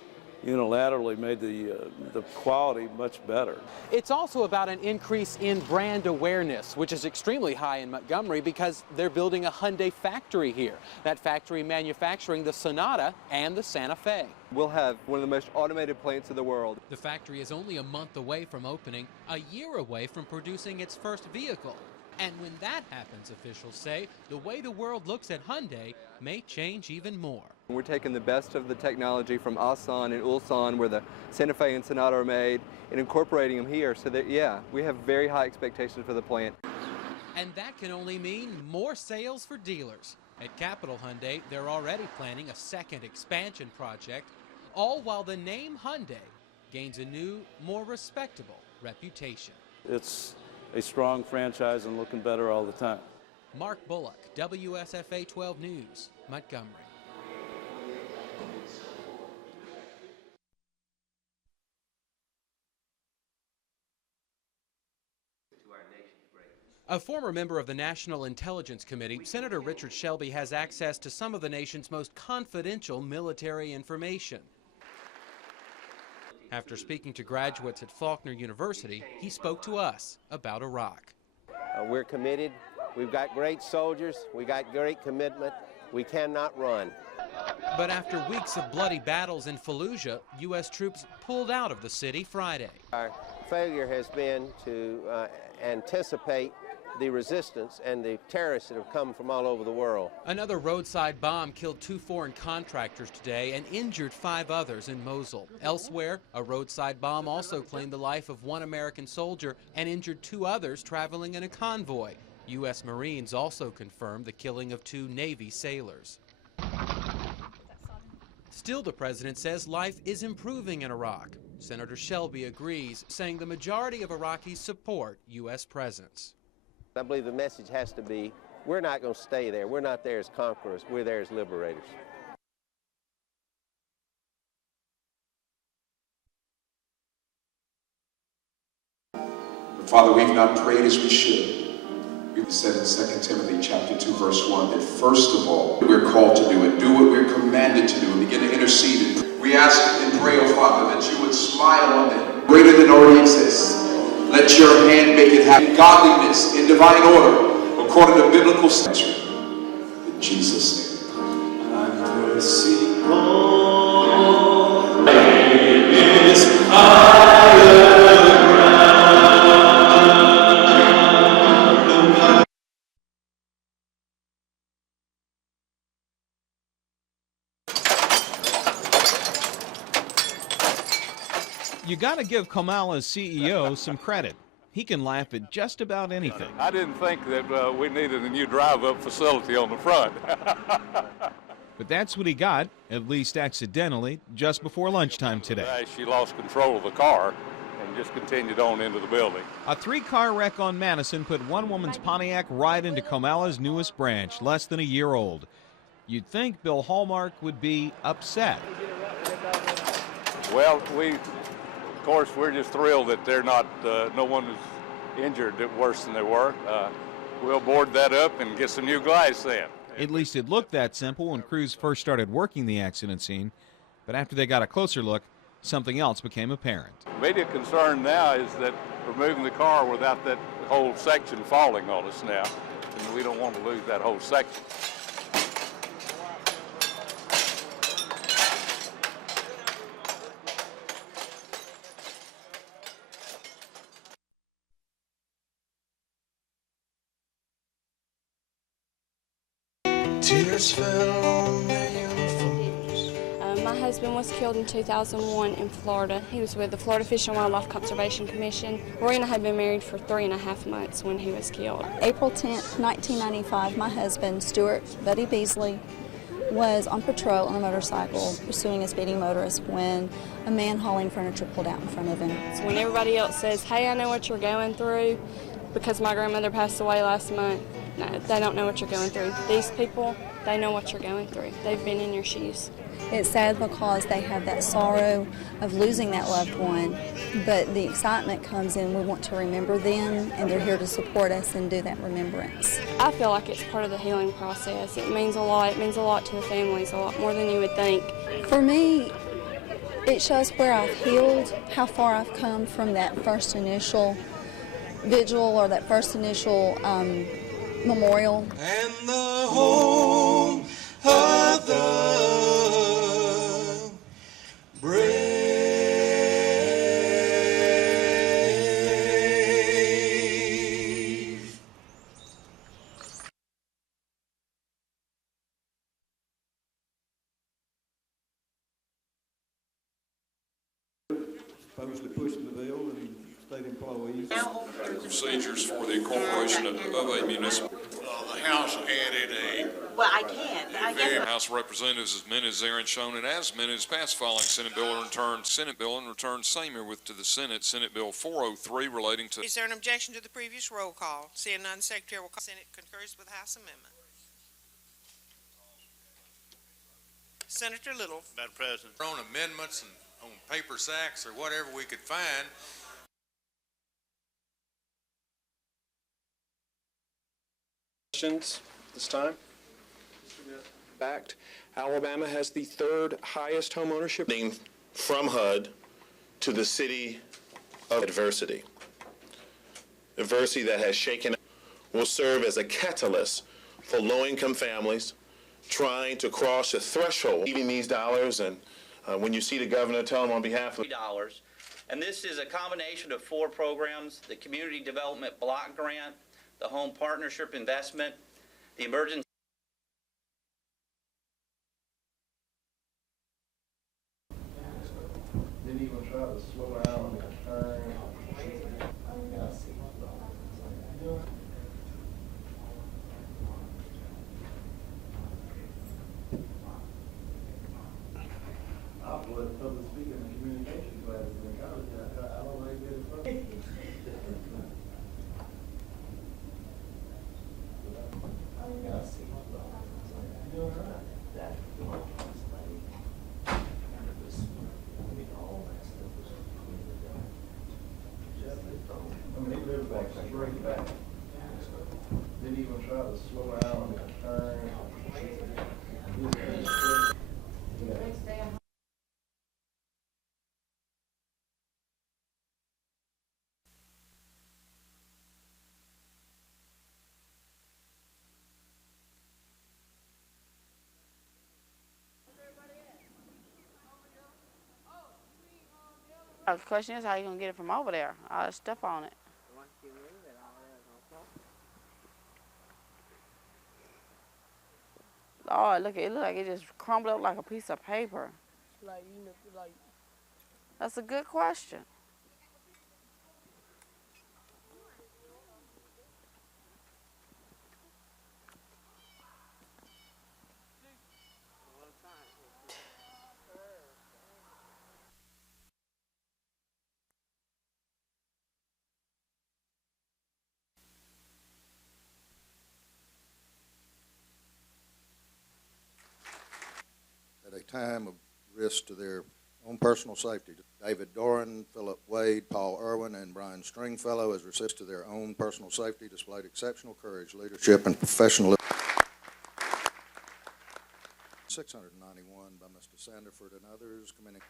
unilaterally made the quality much better. It's also about an increase in brand awareness, which is extremely high in Montgomery because they're building a Hyundai factory here. That factory manufacturing the Sonata and the Santa Fe. We'll have one of the most automated plants in the world. The factory is only a month away from opening, a year away from producing its first vehicle. And when that happens, officials say, the way the world looks at Hyundai may change even more. We're taking the best of the technology from Asan and Ulsan, where the Santa Fe and Sonata are made, and incorporating them here so that, yeah, we have very high expectations for the plant. And that can only mean more sales for dealers. At Capital Hyundai, they're already planning a second expansion project, all while the name Hyundai gains a new, more respectable reputation. It's a strong franchise and looking better all the time. Mark Bullock, WSFA 12 News, Montgomery. A former member of the National Intelligence Committee, Senator Richard Shelby has access to some of the nation's most confidential military information. After speaking to graduates at Faulkner University, he spoke to us about Iraq. We're committed. We've got great soldiers. We got great commitment. We cannot run. But after weeks of bloody battles in Fallujah, U.S. troops pulled out of the city Friday. Our failure has been to anticipate the resistance and the terrorists that have come from all over the world. Another roadside bomb killed 2 foreign contractors today and injured 5 others in Mosul. Elsewhere, a roadside bomb also claimed the life of 1 American soldier and injured 2 others traveling in a convoy. U.S. Marines also confirmed the killing of 2 Navy sailors. Still, the president says life is improving in Iraq. Senator Shelby agrees, saying the majority of Iraqis support U.S. presence. I believe the message has to be, we're not going to stay there. We're not there as conquerors. We're there as liberators. Father, we've not prayed as we should. We've said in 2 Timothy chapter 2, verse 1, that first of all, we're called to do it. Do what we're commanded to do and begin to intercede. We ask and pray, oh Father, that you would smile on them. Greater than already exists. Let your hand make it happen. Godliness in divine order, according to biblical standards. In Jesus' name. I mercy on is higher ground. You got to give Kamala's CEO some credit. He can laugh at just about anything. I didn't think that we needed a new drive-up facility on the front. But that's what he got, at least accidentally, just before lunchtime today. She lost control of the car and just continued on into the building. A 3-car wreck on Madison put one woman's Pontiac right into Kamala's newest branch, less than a year old. You'd think Bill Hallmark would be upset. Well, of course, we're just thrilled that they're not, no one is injured worse than they were. We'll board that up and get some new glass then. At least it looked that simple when crews first started working the accident scene. But after they got a closer look, something else became apparent. Immediate concern now is that we're moving the car without that whole section falling on us now. And we don't want to lose that whole section. Tears fell on their uniforms. My husband was killed in 2001 in Florida. He was with the Florida Fish and Wildlife Conservation Commission. Roy and I had been married for 3.5 months when he was killed. April 10th, 1995, my husband, Stuart Buddy Beasley, was on patrol on a motorcycle pursuing a speeding motorist when a man hauling furniture pulled out in front of him. So when everybody else says, hey, I know what you're going through, because my grandmother passed away last month, no, they don't know what you're going through. These people, they know what you're going through. They've been in your shoes. It's sad because they have that sorrow of losing that loved one, but the excitement comes in. We want to remember them, and they're here to support us and do that remembrance. I feel like it's part of the healing process. It means a lot. It means a lot to the families, a lot more than you would think. For me, It shows where I've healed, how far I've come from that first initial vigil or that first initial memorial. And the home of the brave. Opposed to pushing the bill and state employees. Procedures for the incorporation of a municipal. The House added a. Well, I can't. I guess. House of Representatives has amended therein shown and as amended is passed following Senate bill and returned same herewith to the Senate. Senate Bill 403 relating to. Is there an objection to the previous roll call? Seeing none, Secretary will call. Senate concurs with House amendment. Senator Little. Madam President. On amendments and on paper sacks or whatever we could find. Questions this time? Fact, Alabama has the third highest home ownership. From HUD to the city of adversity. Adversity that has shaken will serve as a catalyst for low-income families trying to cross the threshold, receiving these dollars, and when you see the governor, tell him on behalf of $3. And this is a combination of 4 programs: the Community Development Block Grant, the Home Partnership Investment, the Emergency. Didn't even try to slow down and turn. I've led public speaking and communication classes in college. I don't like that. Straight back. Didn't even try to slow down and turn. The question is, how you gonna get it from over there? All that stuff on it. Oh, look, it looks like it just crumbled up like a piece of paper. That's a good question. At a time of risk to their own personal safety, David Doran, Philip Wade, Paul Irwin, and Brian Stringfellow, as resist to their own personal safety, displayed exceptional courage, leadership, and professionalism. 691 by Mr. Sanderford and others, commending.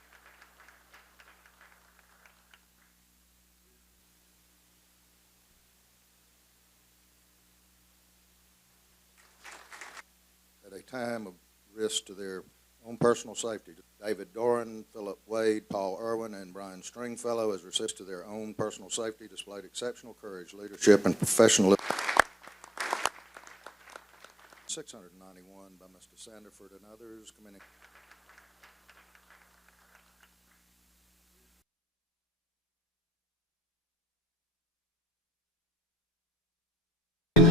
At a time of risk to their own personal safety, David Doran, Philip Wade, Paul Irwin, and Brian Stringfellow, as resist to their own personal safety, displayed exceptional courage, leadership, and professionalism. 691 by Mr. Sanderford and others, commending.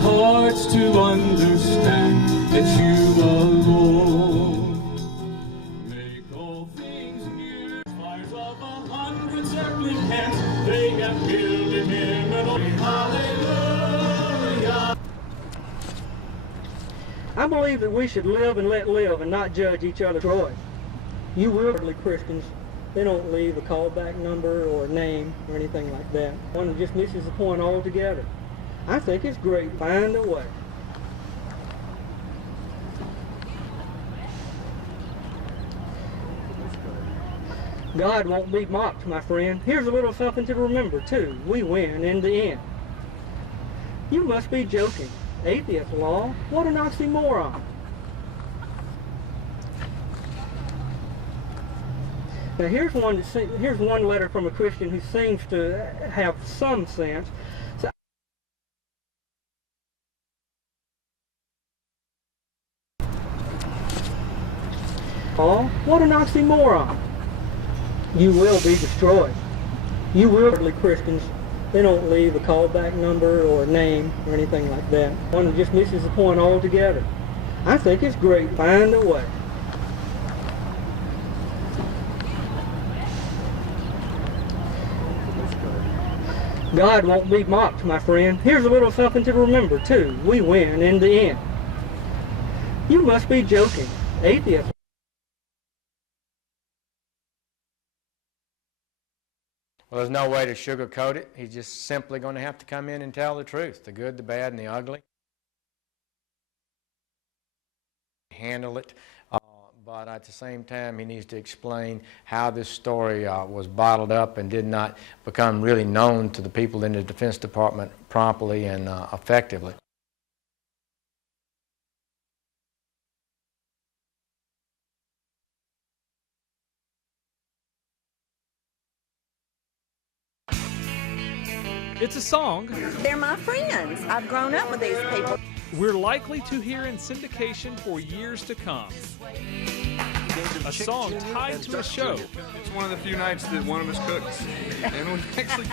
Hearts to understand that you alone make all things new. Fires of 100 circling hands, they have built him in an hallelujah. I believe that we should live and let live and not judge each other's choice. You will, Christians, they don't leave a callback number or a name or anything like that. One just misses the point altogether. I think it's great. Find a way. God won't be mocked, my friend. Here's a little something to remember, too. We win in the end. You must be joking. Atheist law? What an oxymoron. Now here's one letter from a Christian who seems to have some sense. Oh, what an oxymoron. You will be destroyed. You will be Christians. They don't leave a callback number or a name or anything like that. One just misses the point altogether. I think it's great. Find a way. God won't be mocked, my friend. Here's a little something to remember, too. We win in the end. You must be joking. Atheist. Well, there's no way to sugarcoat it. He's just simply going to have to come in and tell the truth, the good, the bad, and the ugly. Handle it, but at the same time, he needs to explain how this story was bottled up and did not become really known to the people in the Defense Department promptly and effectively. It's a song They're my friends. I've grown up with these people. we're likely to hear in syndication for years to come. A song tied to a show. It's one of the few nights that one of us cooks. And we actually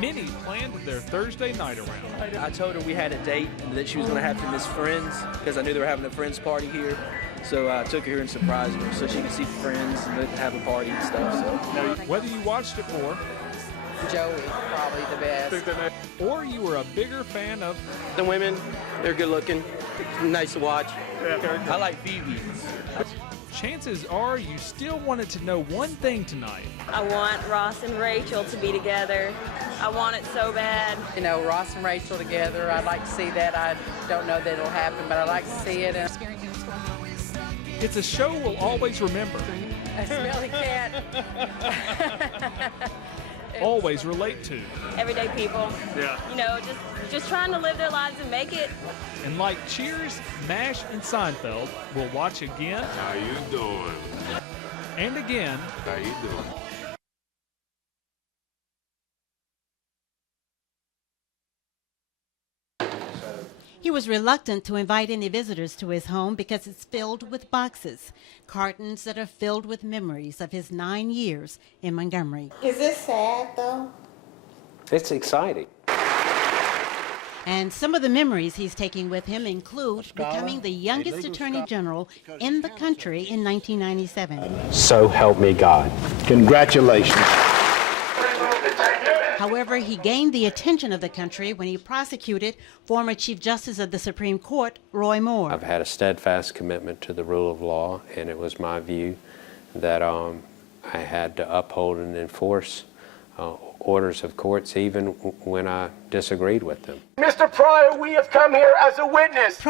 Many planned their Thursday night around. I told her we had a date and that she was going to have to miss Friends because I knew they were having a Friends party here. So I took her here and surprised her so she could see friends and have a party and stuff. So. Now, whether you watched it for Joey, probably the best. or you were a bigger fan of The women, they're good looking, nice to watch. Yeah. I like Phoebe. chances are you still wanted to know one thing tonight. I want Ross and Rachel to be together. I want it so bad. You know, Ross and Rachel together, I'd like to see that. I don't know that it'll happen, but I'd like to see it. It's a show we'll always remember. A smelly cat. Always relate to. Everyday people. Yeah. You know, just trying to live their lives and make it. And like Cheers, MASH, and Seinfeld, we'll watch again. How you doing? And again. How you doing? He was reluctant to invite any visitors to his home because it's filled with boxes, cartons that are filled with memories of his 9 years in Montgomery. Is this sad, though? It's exciting. And some of the memories he's taking with him include becoming the youngest attorney general in the country in 1997. So help me God. Congratulations. However, he gained the attention of the country when he prosecuted former Chief Justice of the Supreme Court, Roy Moore. I've had a steadfast commitment to the rule of law, and it was my view that I had to uphold and enforce orders of courts even when I disagreed with them. Mr. Pryor, we have come here as a witness.